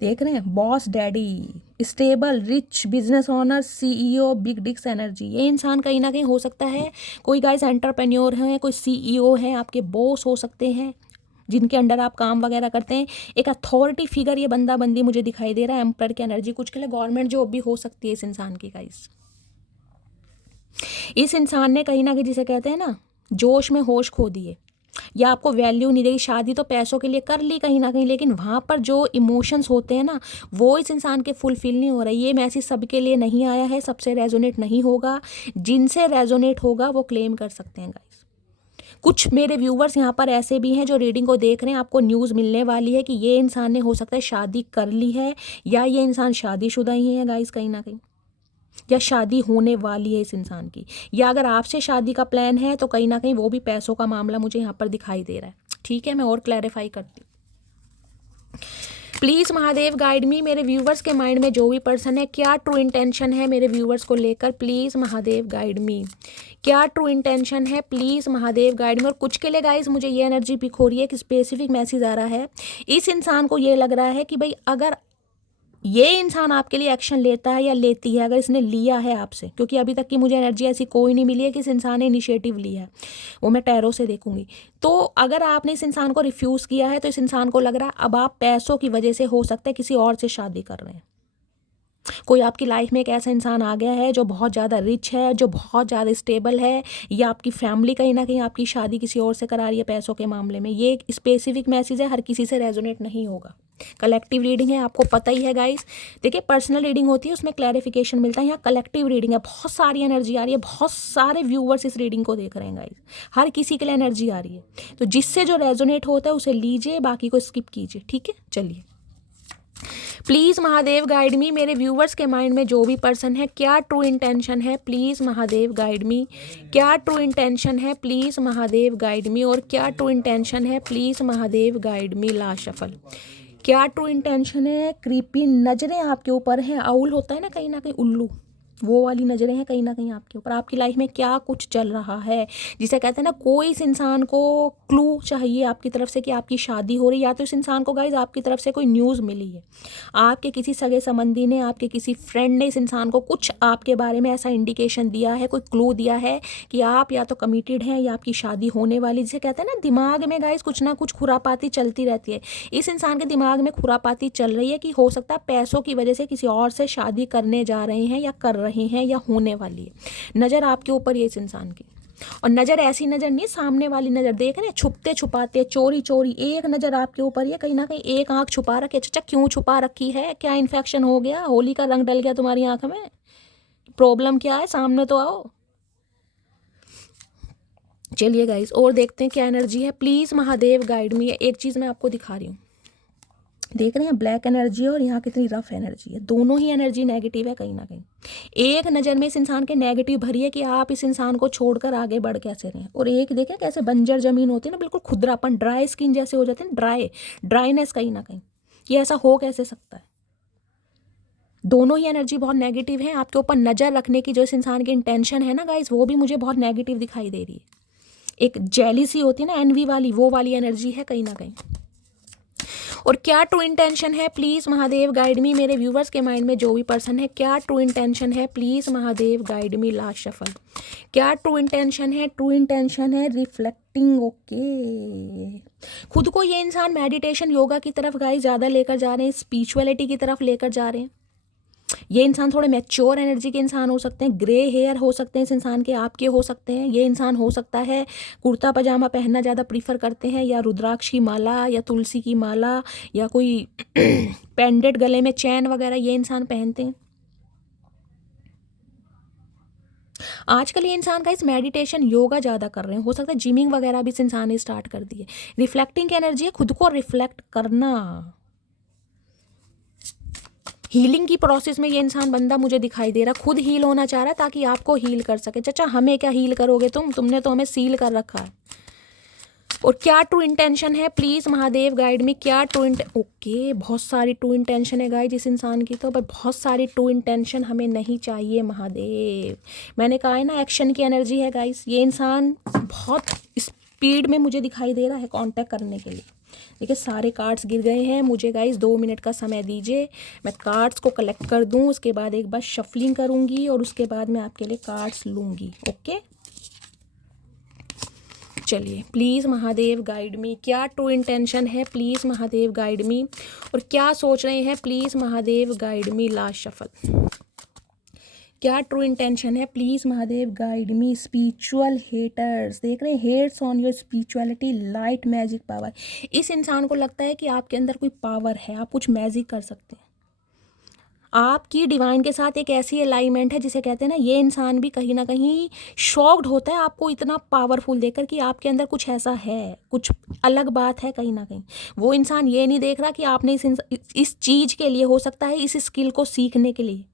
देख रहे हैं, boss daddy, stable rich business owner, CEO, big dicks energy. ये इंसान कहीं ना कहीं हो सकता है कोई गाइस एंटरप्रेन्योर है, कोई सीईओ है, आपके बॉस हो सकते हैं जिनके अंडर आप काम वगैरह करते हैं, एक अथॉरिटी फिगर ये बंदा बंदी मुझे दिखाई दे रहा है। एम्पर की एनर्जी, कुछ के लिए गवर्नमेंट जॉब भी हो सकती है इस इंसान की गाइस। इस इंसान ने कहीं ना कहीं जिसे कहते हैं ना जोश में होश खो दिए, या आपको वैल्यू नहीं देगी। शादी तो पैसों के लिए कर ली कहीं ना कहीं, लेकिन वहाँ पर जो इमोशंस होते हैं ना वो इस इंसान के फुलफिल नहीं हो रहा है। ये मैसेज सबके लिए नहीं आया है, सबसे रेजोनेट नहीं होगा, जिनसे रेजोनेट होगा वो क्लेम कर सकते हैं गाइस। कुछ मेरे व्यूवर्स यहाँ पर ऐसे भी हैं जो रीडिंग को देख रहे हैं, आपको न्यूज़ मिलने वाली है कि ये इंसान ने हो सकता है शादी कर ली है, या ये इंसान शादीशुदा ही है गाइस कहीं ना कहीं, या शादी होने वाली है इस इंसान की, या अगर आपसे शादी का प्लान है तो कहीं ना कहीं वो भी पैसों का मामला मुझे यहाँ पर दिखाई दे रहा है। ठीक है, मैं और क्लैरिफाई करती हूँ। प्लीज़ महादेव गाइड मी। मेरे व्यूवर्स के माइंड में जो भी पर्सन है, क्या ट्रू इंटेंशन है मेरे व्यूवर्स को लेकर, प्लीज़ महादेव गाइड मी। क्या ट्रू इंटेंशन है, प्लीज़ महादेव गाइड मी। और कुछ के लिए गाइज मुझे ये एनर्जी पिक हो रही है कि स्पेसिफिक मैसेज आ रहा है, इस इंसान को ये लग रहा है कि भाई अगर ये इंसान आपके लिए एक्शन लेता है या लेती है, अगर इसने लिया है आपसे, क्योंकि अभी तक की मुझे एनर्जी ऐसी कोई नहीं मिली है कि इस इंसान ने इनिशिएटिव लिया है, वो मैं टैरो से देखूंगी। तो अगर आपने इस इंसान को रिफ्यूज़ किया है तो इस इंसान को लग रहा है अब आप पैसों की वजह से हो सकता है किसी और से शादी कर रहे हैं। कोई आपकी लाइफ में एक ऐसा इंसान आ गया है जो बहुत ज़्यादा रिच है, जो बहुत ज़्यादा स्टेबल है, या आपकी फैमिली कहीं ना कहीं आपकी शादी किसी और से करा रही है पैसों के मामले में। ये एक स्पेसिफिक मैसेज है, हर किसी से रेजोनेट नहीं होगा। कलेक्टिव रीडिंग है, आपको पता ही है गाइस। देखिए पर्सनल रीडिंग होती है, उसमें क्लैरिफिकेशन मिलता है। यहाँ कलेक्टिव रीडिंग है, बहुत सारी एनर्जी आ रही है, बहुत सारे व्यूवर्स इस रीडिंग को देख रहे हैं गाइस, हर किसी के लिए एनर्जी आ रही है। तो जिससे जो रेजोनेट होता है उसे लीजिए, बाकी को स्किप कीजिए, ठीक है। चलिए, प्लीज़ महादेव गाइड मी, मेरे व्यूवर्स के माइंड में जो भी पर्सन है, क्या ट्रू इंटेंशन है, प्लीज़ महादेव गाइड मी। क्या ट्रू इंटेंशन है, प्लीज़ महादेव गाइड मी। और क्या ट्रू इंटेंशन है, please Mahadev guide me. Last shuffle. क्या ट्रू इंटेंशन है। क्रीपी नज़रें आपके ऊपर हैं, आउल होता है ना कहीं उल्लू, वो वाली नज़रें हैं कहीं ना कहीं आपके ऊपर। आपकी लाइफ में क्या कुछ चल रहा है, जिसे कहते हैं ना, कोई इस इंसान को क्लू चाहिए आपकी तरफ से कि आपकी शादी हो रही है, या तो इस इंसान को गाइज आपकी तरफ से कोई न्यूज़ मिली है, आपके किसी सगे संबंधी ने, आपके किसी फ्रेंड ने इस इंसान को कुछ आपके बारे में ऐसा इंडिकेशन दिया है, कोई क्लू दिया है कि आप या तो कमिटेड हैं या आपकी शादी होने वाली। जिसे कहते हैं ना, दिमाग में गाइज कुछ ना कुछ खुरापाती चलती रहती है। इस इंसान के दिमाग में खुरापाती चल रही है कि हो सकता है पैसों की वजह से किसी और से शादी करने जा रहे हैं या कर रहे हैं या होने वाली है। नज़र आपके ऊपर ये इस इंसान की, और नज़र ऐसी नज़र नहीं, सामने वाली नज़र, देख रहे हैं, छुपते छुपाते, चोरी चोरी एक नज़र आपके ऊपर ये कहीं ना कहीं एक आंख छुपा रखी है। अच्छा, क्यों छुपा रखी है? क्या इन्फेक्शन हो गया? होली का रंग डल गया तुम्हारी आंख में? प्रॉब्लम क्या है? सामने तो आओ। चलिए गाइस, और देखते हैं क्या एनर्जी है। प्लीज़ महादेव गाइड मी। एक चीज़ मैं आपको दिखा रही हूँ, देख रहे हैं ब्लैक एनर्जी और यहाँ कितनी रफ एनर्जी है। दोनों ही एनर्जी नेगेटिव है कहीं ना कहीं। एक नज़र में इस इंसान के नेगेटिव भरी है कि आप इस इंसान को छोड़कर आगे बढ़ कैसे रहें, और एक देखें कैसे बंजर ज़मीन होती है ना, बिल्कुल खुदरापन, ड्राई स्किन जैसे हो जाते हैं, ड्राईनेस कहीं ना कहीं। ये ऐसा हो कैसे सकता है? दोनों ही एनर्जी बहुत नेगेटिव है। आपके ऊपर नज़र रखने की जो इस इंसान की इंटेंशन है ना गाइस, वो भी मुझे बहुत नेगेटिव दिखाई दे रही है। एक जेलिसी होती है ना, एनवी वाली, वो वाली एनर्जी है कहीं ना कहीं। और क्या ट्रू इंटेंशन है, प्लीज़ महादेव गाइड मी। मेरे व्यूवर्स के माइंड में जो भी पर्सन है, क्या ट्रू इंटेंशन है, please Mahadev guide me. Last shuffle. क्या ट्रू इंटेंशन है? ट्रू इंटेंशन है रिफ्लेक्टिंग। ओके, खुद को ये इंसान मेडिटेशन योगा की तरफ गाइस ज़्यादा लेकर जा रहे हैं, स्पिरिचुअलिटी की तरफ लेकर जा रहे हैं। ये इंसान थोड़े मैच्योर एनर्जी के इंसान हो सकते हैं, ग्रे हेयर हो सकते हैं इस इंसान के, आपके हो सकते हैं। ये इंसान हो सकता है कुर्ता पजामा पहनना ज़्यादा प्रीफर करते हैं, या रुद्राक्ष की माला, या तुलसी की माला, या कोई पेंडेंट गले में चैन वगैरह ये इंसान पहनते हैं। आजकल ये इंसान का इस मेडिटेशन योगा ज़्यादा कर रहे हैं, हो सकता है जिमिंग वगैरह भी इस इंसान ने स्टार्ट कर दी है। रिफ्लेक्टिंग की एनर्जी है, खुद को रिफ्लेक्ट करना। हीलिंग की प्रोसेस में ये इंसान बंदा मुझे दिखाई दे रहा, खुद हील होना चाह रहा है ताकि आपको हील कर सके। चाचा हमें क्या हील करोगे तुमने तो हमें सील कर रखा है। और क्या ट्रू इंटेंशन है, प्लीज़ महादेव गाइड में। क्या ट्रू ओके, बहुत सारी ट्रू इंटेंशन है गाइड इस इंसान की, तो बहुत सारी ट्रू इंटेंशन हमें नहीं चाहिए महादेव। मैंने कहा है ना, एक्शन की एनर्जी है गाइस। ये इंसान बहुत स्पीड में मुझे दिखाई दे रहा है कांटेक्ट करने के लिए। देखिए सारे कार्ड्स गिर गए हैं मुझे गाइस, 2 मिनट का समय दीजिए, मैं कार्ड्स को कलेक्ट कर दूं, उसके बाद एक बार शफलिंग करूंगी और उसके बाद मैं आपके लिए कार्ड्स लूंगी। ओके, चलिए, प्लीज़ महादेव गाइड मी। क्या ट्रू इंटेंशन है, प्लीज़ महादेव गाइड मी। और क्या सोच रहे हैं, please Mahadev guide me. Last shuffle. क्या ट्रू इंटेंशन है, please Mahadev guide me. Spiritual haters, देख रहे हैं, hates on your spirituality, light magic power. इस इंसान को लगता है कि आपके अंदर कोई पावर है, आप कुछ मैजिक कर सकते हैं। आपकी डिवाइन के साथ एक ऐसी अलाइनमेंट है जिसे कहते हैं ना, ये इंसान भी कहीं ना कहीं शॉक्ड होता है आपको इतना पावरफुल देखकर कि आपके अंदर कुछ ऐसा है, कुछ अलग बात है कहीं ना कहीं। वो इंसान ये नहीं देख रहा कि आपने इस चीज़ के लिए, हो सकता है इस स्किल को सीखने के लिए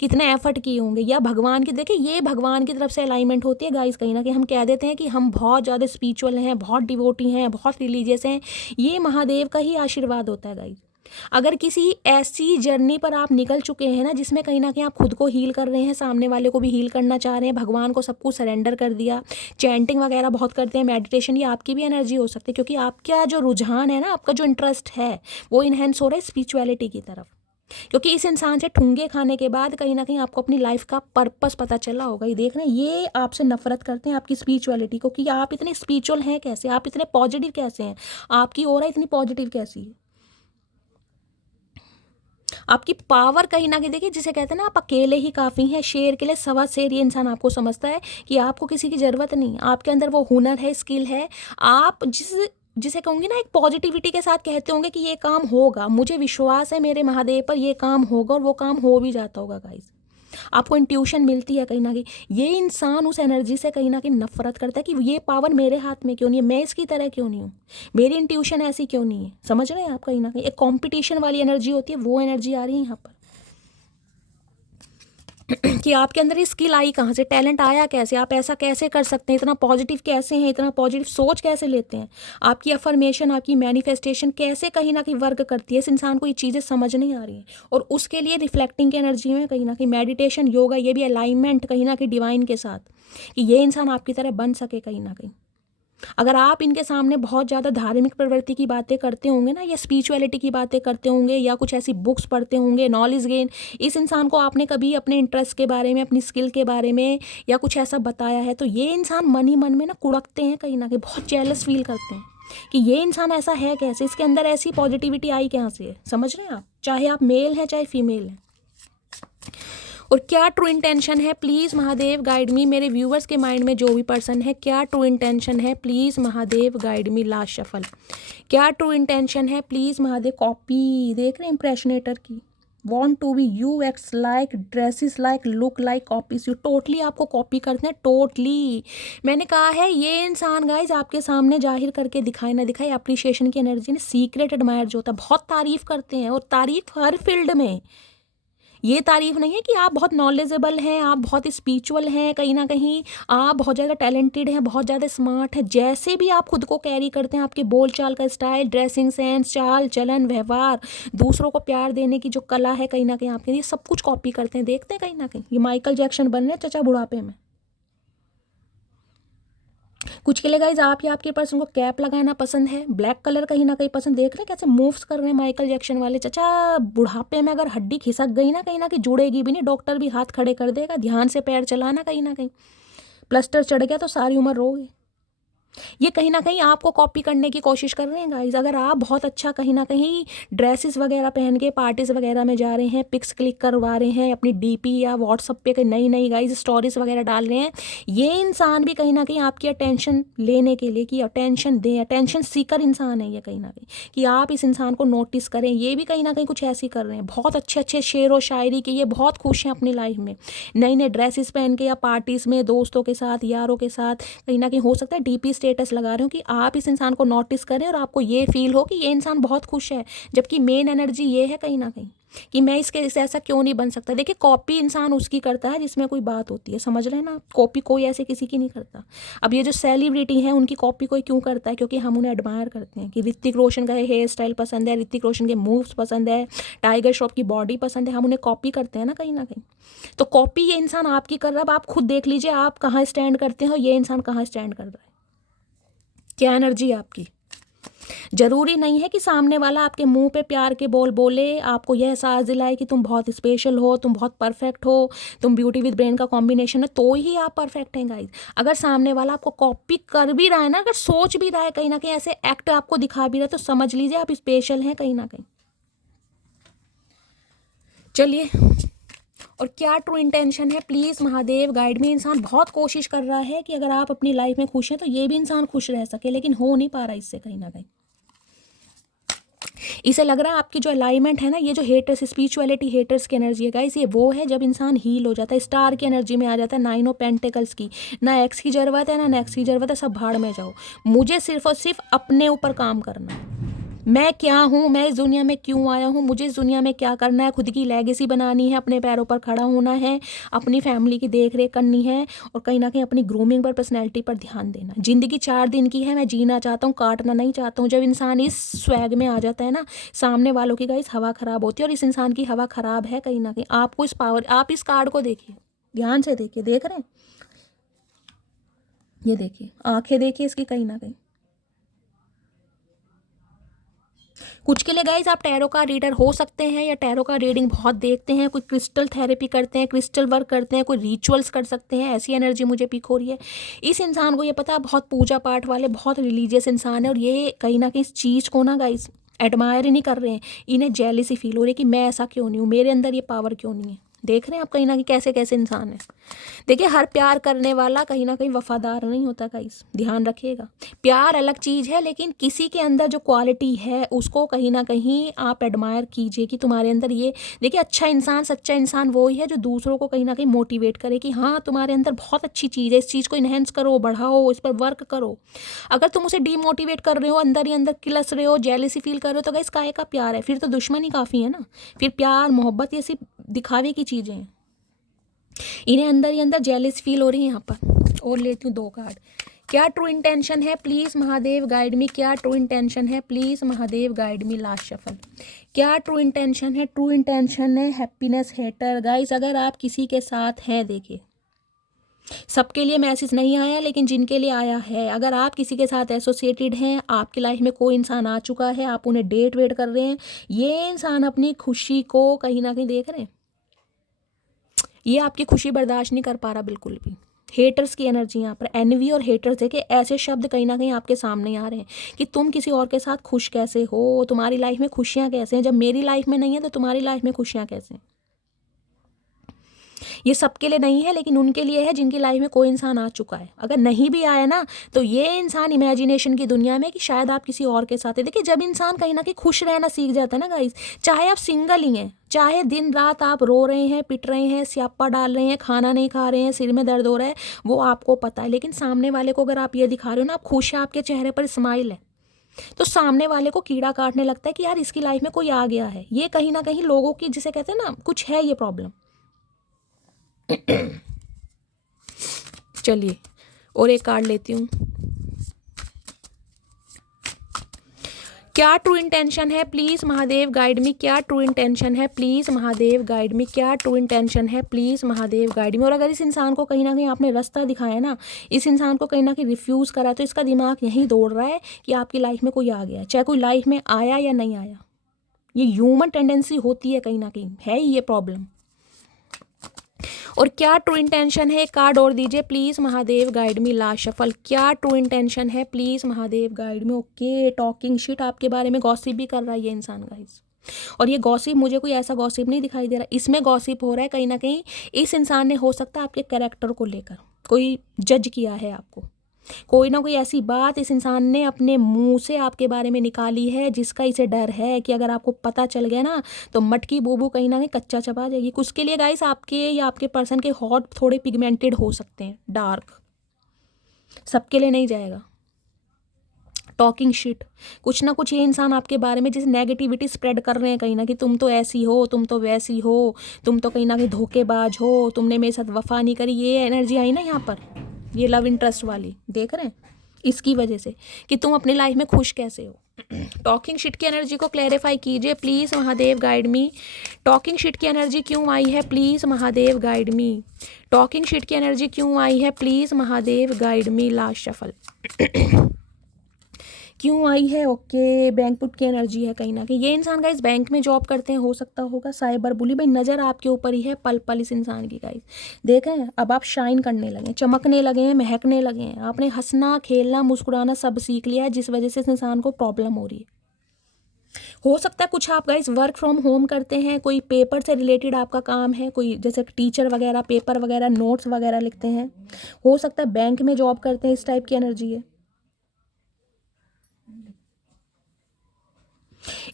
कितने एफर्ट किए होंगे, या भगवान की, देखिए ये भगवान की तरफ से अलाइनमेंट होती है गाइस। कहीं ना कहीं हम कह देते हैं कि हम बहुत ज़्यादा स्पिरिचुअल हैं, बहुत डिवोटी हैं, बहुत रिलीजियस हैं, ये महादेव का ही आशीर्वाद होता है गाइस। अगर किसी ऐसी जर्नी पर आप निकल चुके हैं ना, जिसमें कहीं ना कहीं आप खुद को हील कर रहे हैं, सामने वाले को भी हील करना चाह रहे हैं, भगवान को सब कुछ सरेंडर कर दिया, चैंटिंग वगैरह बहुत करते हैं, मेडिटेशन, ये आपकी भी एनर्जी हो सकती है, क्योंकि आपका जो रुझान है ना, आपका जो इंटरेस्ट है वो इन्हेंस हो रहा है स्पिरिचुअलिटी की तरफ। क्योंकि इस इंसान से ठुंगे खाने के बाद कहीं ना कहीं आपको अपनी लाइफ का पर्पस पता चला होगा। ये देख रहे हैं, ये आपसे नफरत करते हैं आपकी स्पिरिचुअलिटी को, कि आप इतने स्पिरिचुअल हैं कैसे, आप इतने पॉजिटिव कैसे हैं, आपकी ऑरा इतनी पॉजिटिव कैसी है। आपकी पावर कहीं ना कहीं देखिए, जिसे कहते हैं ना आप अकेले ही काफ़ी हैं, शेर के लिए सवा शेर ये इंसान आपको समझता है कि आपको किसी की ज़रूरत नहीं, आपके अंदर वो हुनर है, स्किल है। आप जिसे कहूँगी ना एक पॉजिटिविटी के साथ कहते होंगे कि ये काम होगा, मुझे विश्वास है मेरे महादेव पर, ये काम होगा, और वो काम हो भी जाता होगा गाइस। आपको इंट्यूशन मिलती है कहीं ना कहीं। ये इंसान उस एनर्जी से कहीं ना कहीं नफरत करता है कि ये पावर मेरे हाथ में क्यों नहीं है, मैं इसकी तरह क्यों नहीं हूँ, मेरी इंट्यूशन ऐसी क्यों नहीं है। समझ रहे हैं आप, कहीं ना कहीं एक कंपटीशन वाली एनर्जी होती है, वो एनर्जी आ रही है यहाँ पर कि आपके अंदर ये स्किल आई कहाँ से, टैलेंट आया कैसे, आप ऐसा कैसे कर सकते हैं, इतना पॉजिटिव कैसे हैं, इतना पॉजिटिव सोच कैसे लेते हैं, आपकी अफर्मेशन, आपकी मैनिफेस्टेशन कैसे कहीं ना कहीं वर्क करती है। इस इंसान को ये चीज़ें समझ नहीं आ रही हैं, और उसके लिए रिफ्लेक्टिंग की एनर्जी में कहीं ना कहीं मेडिटेशन, योगा, ये भी अलाइनमेंट कहीं ना कहीं डिवाइन के साथ, कि ये इंसान आपकी तरह बन सके कहीं ना कहीं। अगर आप इनके सामने बहुत ज़्यादा धार्मिक प्रवृत्ति की बातें करते होंगे ना, या स्पिरिचुअलिटी की बातें करते होंगे, या कुछ ऐसी बुक्स पढ़ते होंगे, नॉलेज गेन, इस इंसान को आपने कभी अपने इंटरेस्ट के बारे में, अपनी स्किल के बारे में या कुछ ऐसा बताया है, तो ये इंसान मन ही मन में ना कुड़कते हैं कहीं ना कहीं, बहुत जेलस फील करते हैं कि ये इंसान ऐसा है कैसे, इसके अंदर ऐसी पॉजिटिविटी आई कहाँ से है। समझ रहे हैं आप, चाहे आप मेल हैं चाहे फीमेल हैं। और क्या ट्रू इंटेंशन है, प्लीज़ महादेव गाइड मी। मेरे व्यूवर्स के माइंड में जो भी पर्सन है, क्या ट्रू इंटेंशन है, please Mahadev guide me. Last shuffle, क्या ट्रू इंटेंशन है, प्लीज़ महादेव। कॉपी देख रहे हैं इंप्रेशनेटर की, want to be you, acts like, dresses like, look like, copies you. Totally आपको कॉपी करते हैं, टोटली। मैंने कहा है ये इंसान गाइज आपके सामने जाहिर करके दिखाए ना दिखाए, अप्रिशिएशन की एनर्जी ने सीक्रेट एडमायर जो होता है, बहुत तारीफ करते हैं, और तारीफ हर फील्ड में। ये तारीफ नहीं है कि आप बहुत नॉलेजेबल हैं, आप बहुत स्पिरिचुअल हैं, कहीं ना कहीं आप बहुत ज़्यादा टैलेंटेड हैं, बहुत ज़्यादा स्मार्ट है, जैसे भी आप खुद को कैरी करते हैं, आपके बोलचाल का स्टाइल, ड्रेसिंग सेंस, चाल चलन, व्यवहार, दूसरों को प्यार देने की जो कला है कहीं ना कहीं आपके, ये सब कुछ कॉपी करते हैं। देखते हैं कहीं ना कहीं ये माइकल जैक्सन बन रहे हैं चचा बुढ़ापे में। कुछ के लिए गाइज आप या आपके पर्सन को कैप लगाना पसंद है, ब्लैक कलर कहीं ना कहीं पसंद। देख रहे हैं कैसे मूव्स कर रहे हैं माइकल जैक्सन वाले चचा। बुढ़ापे में अगर हड्डी खिसक गई ना कहीं जुड़ेगी भी नहीं, डॉक्टर भी हाथ खड़े कर देगा। ध्यान से पैर चलाना, कहीं ना कहीं प्लास्टर चढ़ गया तो सारी उम्र रोगे। ये कहीं ना कहीं आपको कॉपी करने की कोशिश कर रहे हैं गाइज। अगर आप बहुत अच्छा कहीं ना कहीं ड्रेसेस वगैरह पहन के पार्टीज वगैरह में जा रहे हैं, पिक्स क्लिक करवा रहे हैं, अपनी डीपी या व्हाट्सअप पे नई नई गाइज स्टोरीज वगैरह डाल रहे हैं, ये इंसान भी कहीं ना कहीं आपकी अटेंशन लेने के लिए, कि अटेंशन दें, अटेंशन सीकर इंसान है ये कहीं ना कहीं, कि आप इस इंसान को नोटिस करें, ये भी कहीं ना कहीं कुछ ऐसी कर रहे हैं। बहुत अच्छे अच्छे शेर व शायरी के, ये बहुत खुश हैं अपनी लाइफ में, नई नई ड्रेसेस पहन के, या पार्टीज़ में दोस्तों के साथ, यारों के साथ, कहीं ना कहीं हो सकता है डीपी स्टेटस लगा रहे हो, कि आप इस इंसान को नोटिस करें और आपको ये फील हो कि ये इंसान बहुत खुश है, जबकि मेन एनर्जी ये है कहीं ना कहीं कि मैं इसके ऐसा क्यों नहीं बन सकता। देखिए कॉपी इंसान उसकी करता है जिसमें कोई बात होती है, समझ रहे हैं ना। कॉपी कोई ऐसे किसी की नहीं करता। अब ये जो सेलिब्रिटी हैं उनकी कॉपी कोई क्यों करता है, क्योंकि हम उन्हें एडमायर करते हैं, कि ऋतिक रोशन का हेयर स्टाइल पसंद है, ऋतिक रोशन के मूव्स पसंद है, टाइगर श्रॉफ की बॉडी पसंद है, हम उन्हें कॉपी करते हैं ना कहीं ना कहीं। तो कॉपी ये इंसान आपकी कर रहा है। अब आप खुद देख लीजिए आप कहाँ स्टैंड करते हो, ये इंसान कहाँ स्टैंड कर रहा है, क्या एनर्जी है आपकी। जरूरी नहीं है कि सामने वाला आपके मुंह पे प्यार के बोल बोले, आपको यह एहसास दिलाए कि तुम बहुत स्पेशल हो, तुम बहुत परफेक्ट हो, तुम ब्यूटी विद ब्रेन का कॉम्बिनेशन है, तो ही आप परफेक्ट हैं गाइज। अगर सामने वाला आपको कॉपी कर भी रहा है ना, अगर सोच भी रहा है कहीं ना कहीं, ऐसे एक्ट आपको दिखा भी रहा है, तो समझ लीजिए आप स्पेशल हैं कहीं ना कहीं। चलिए, और क्या ट्रू इंटेंशन है, प्लीज़ महादेव गाइड में। इंसान बहुत कोशिश कर रहा है कि अगर आप अपनी लाइफ में खुश हैं तो ये भी इंसान खुश रह सके, लेकिन हो नहीं पा रहा इससे कहीं ना कहीं। इसे लग रहा है आपकी जो अलाइनमेंट है ना, ये जो हेटर्स, स्पिरिचुअलिटी हेटर्स की एनर्जी है गाइस, ये वो है जब इंसान हील हो जाता है, स्टार की एनर्जी में आ जाता है, 9 ऑफ पेंटिकल्स की। ना एक्स की ज़रूरत है ना नेक्स्ट की ज़रूरत है, सब भाड़ में जाओ, मुझे सिर्फ और सिर्फ अपने ऊपर काम करना है। मैं क्या हूँ, मैं इस दुनिया में क्यों आया हूँ, मुझे इस दुनिया में क्या करना है, खुद की लेगेसी बनानी है, अपने पैरों पर खड़ा होना है, अपनी फैमिली की देख रेख करनी है, और कहीं ना कहीं अपनी ग्रूमिंग पर, पर्सनैलिटी पर ध्यान देना। ज़िंदगी 4 दिन की है, मैं जीना चाहता हूँ, काटना नहीं चाहता हूँ। जब इंसान इस स्वैग में आ जाता है ना, सामने वालों की गाइस हवा ख़राब होती है, और इस इंसान की हवा ख़राब है कहीं ना कहीं। आपको इस पावर, आप इस कार्ड को देखिए, ध्यान से देखिए, देख रहे हैं, ये देखिए, आंखें देखिए इसकी कहीं ना कहीं। कुछ के लिए गाइज आप टैरो का रीडर हो सकते हैं, या टैरो का रीडिंग बहुत देखते हैं, कोई क्रिस्टल थेरेपी करते हैं, क्रिस्टल वर्क करते हैं, कोई रिचुअल्स कर सकते हैं। ऐसी एनर्जी मुझे पिक हो रही है। इस इंसान को ये पता है बहुत पूजा पाठ वाले, बहुत रिलीजियस इंसान है, और ये कहीं ना कहीं इस चीज़ को ना गाइज एडमायर ही नहीं कर रहे हैं, इन्हें जेलिसी फील हो रही है कि मैं ऐसा क्यों नहीं हूँ, मेरे अंदर ये पावर क्यों नहीं है। देख रहे हैं आप कहीं ना कहीं कैसे कैसे इंसान है। देखिए हर प्यार करने वाला कहीं ना कहीं वफादार नहीं होता गाइस, ध्यान रखिएगा। प्यार अलग चीज़ है, लेकिन किसी के अंदर जो क्वालिटी है उसको कहीं ना कहीं आप एडमायर कीजिए कि तुम्हारे अंदर ये। देखिए अच्छा इंसान, सच्चा इंसान वो ही है जो दूसरों को कहीं ना कहीं मोटिवेट करे कि हाँ तुम्हारे अंदर बहुत अच्छी चीज़ है, इस चीज़ को इन्हेंस करो, बढ़ाओ, इस पर वर्क करो। अगर तुम उसे डीमोटिवेट कर रहे हो, अंदर ही अंदर किलस रहे हो, जेलिसी फील कर रहे हो, तो गाइस काहे का प्यार है, फिर तो दुश्मनी काफ़ी है ना। फिर प्यार मोहब्बत ये सिर्फ दिखावे की चीज़ें हैं। इन्हें अंदर ही अंदर जेलिस फील हो रही है यहाँ पर। और लेती हूँ 2 कार्ड। क्या ट्रू इंटेंशन है, प्लीज़ महादेव गाइड मी। क्या ट्रू इंटेंशन है, please Mahadev guide me. Last shuffle. क्या ट्रू इंटेंशन है, ट्रू इंटेंशन है हैप्पीनेस हेटर। गाइस अगर आप किसी के साथ हैं, देखिए सबके लिए मैसेज नहीं आया, लेकिन जिनके लिए आया है, अगर आप किसी के साथ एसोसिएटेड हैं, आपकी लाइफ में कोई इंसान आ चुका है, आप उन्हें डेट वेट कर रहे हैं, ये इंसान अपनी खुशी को कहीं ना कहीं देख रहे हैं, ये आपकी खुशी बर्दाश्त नहीं कर पा रहा बिल्कुल भी। हेटर्स की एनर्जी यहाँ पर, एनवी और हेटर्स है कि ऐसे शब्द कहीं ना कहीं आपके सामने आ रहे हैं कि तुम किसी और के साथ खुश कैसे हो, तुम्हारी लाइफ में खुशियाँ कैसे हैं, जब मेरी लाइफ में नहीं है तो तुम्हारी लाइफ में खुशियाँ कैसे हैं। ये सबके लिए नहीं है, लेकिन उनके लिए है जिनकी लाइफ में कोई इंसान आ चुका है। अगर नहीं भी आया ना, तो ये इंसान इमेजिनेशन की दुनिया में कि शायद आप किसी और के साथ है। देखिए जब इंसान कहीं ना कहीं खुश रहना सीख जाता है ना गाइस, चाहे आप सिंगल ही हैं, चाहे दिन रात आप रो रहे हैं, पिट रहे हैं, स्यापा डाल रहे हैं, खाना नहीं खा रहे हैं, सिर में दर्द हो रहा है, वो आपको पता है, लेकिन सामने वाले को अगर आप ये दिखा रहे हो ना आप खुश है, आपके चेहरे पर स्माइल है, तो सामने वाले को कीड़ा काटने लगता है कि यार इसकी लाइफ में कोई आ गया है। ये कहीं ना कहीं लोगों की, जिसे कहते हैं ना, कुछ है ये प्रॉब्लम। चलिए और एक कार्ड लेती हूँ। क्या ट्रू इंटेंशन है, प्लीज़ महादेव गाइड मी। क्या ट्रू इंटेंशन है, प्लीज़ महादेव गाइड मी। क्या ट्रू इंटेंशन है, प्लीज़ महादेव गाइड मी। और अगर इस इंसान को कहीं ना कहीं आपने रास्ता दिखाया ना, इस इंसान को कहीं ना कहीं रिफ्यूज़ करा, तो इसका दिमाग यहीं दौड़ रहा है कि आपकी लाइफ में कोई आ गया, चाहे कोई लाइफ में आया या नहीं आया। ये ह्यूमन टेंडेंसी होती है, कहीं ना कहीं है ही ये प्रॉब्लम। और क्या ट्रू इंटेंशन है, कार्ड और दीजिए please Mahadev guide me. Last shuffle. क्या ट्रू इंटेंशन है, please Mahadev guide me. Okay, talking shit आपके बारे में गॉसिप भी कर रहा है ये इंसान गाइस। और ये गॉसिप, मुझे कोई ऐसा गॉसिप नहीं दिखाई दे रहा, इसमें गॉसिप हो रहा है कहीं ना कहीं इस इंसान ने, हो सकता है आपके कैरेक्टर को लेकर कोई जज किया है आपको, कोई ना कोई ऐसी बात इस इंसान ने अपने मुंह से आपके बारे में निकाली है जिसका इसे डर है कि अगर आपको पता चल गया ना तो मटकी बूबू कहीं ना कहीं कच्चा चबा जाएगी। कुछ के लिए गाइस आपके या आपके पर्सन के हॉट थोड़े पिगमेंटेड हो सकते हैं, डार्क, सबके लिए नहीं जाएगा। टॉकिंग शिट, कुछ ना कुछ ये इंसान आपके बारे में जैसे नेगेटिविटी स्प्रेड कर रहे हैं कहीं ना कि तुम तो ऐसी हो, तुम तो वैसी हो, तुम तो कहीं ना कहीं धोखेबाज हो, तुमने मेरे साथ वफा नहीं करी। ये एनर्जी आई ना यहाँ पर, ये लव इंटरेस्ट वाली, देख रहे हैं, इसकी वजह से कि तुम अपनी लाइफ में खुश कैसे हो। टॉकिंग शिट की एनर्जी को क्लैरिफाई कीजिए please Mahadev guide me. Talking shit की एनर्जी क्यों आई है, please Mahadev guide me. Talking shit की एनर्जी क्यों आई है, please Mahadev guide me. Last shuffle. क्यों आई है, ओके, बैंक पुट की एनर्जी है कहीं ना कहीं। ये इंसान गाइस बैंक में जॉब करते हैं, हो सकता होगा साइबर बुली। भाई नज़र आपके ऊपर ही है पल पल इस इंसान की गाइस। देखें अब आप शाइन करने लगे, चमकने लगे हैं, महकने लगे हैं, आपने हंसना खेलना मुस्कुराना सब सीख लिया है, जिस वजह से इस इंसान को प्रॉब्लम हो रही है। हो सकता है कुछ आप गाइस वर्क फ्रॉम होम करते हैं, कोई पेपर से रिलेटेड आपका काम है, कोई जैसे टीचर वगैरह पेपर वगैरह नोट्स वगैरह लिखते हैं, हो सकता है बैंक में जॉब करते हैं, इस टाइप की एनर्जी है।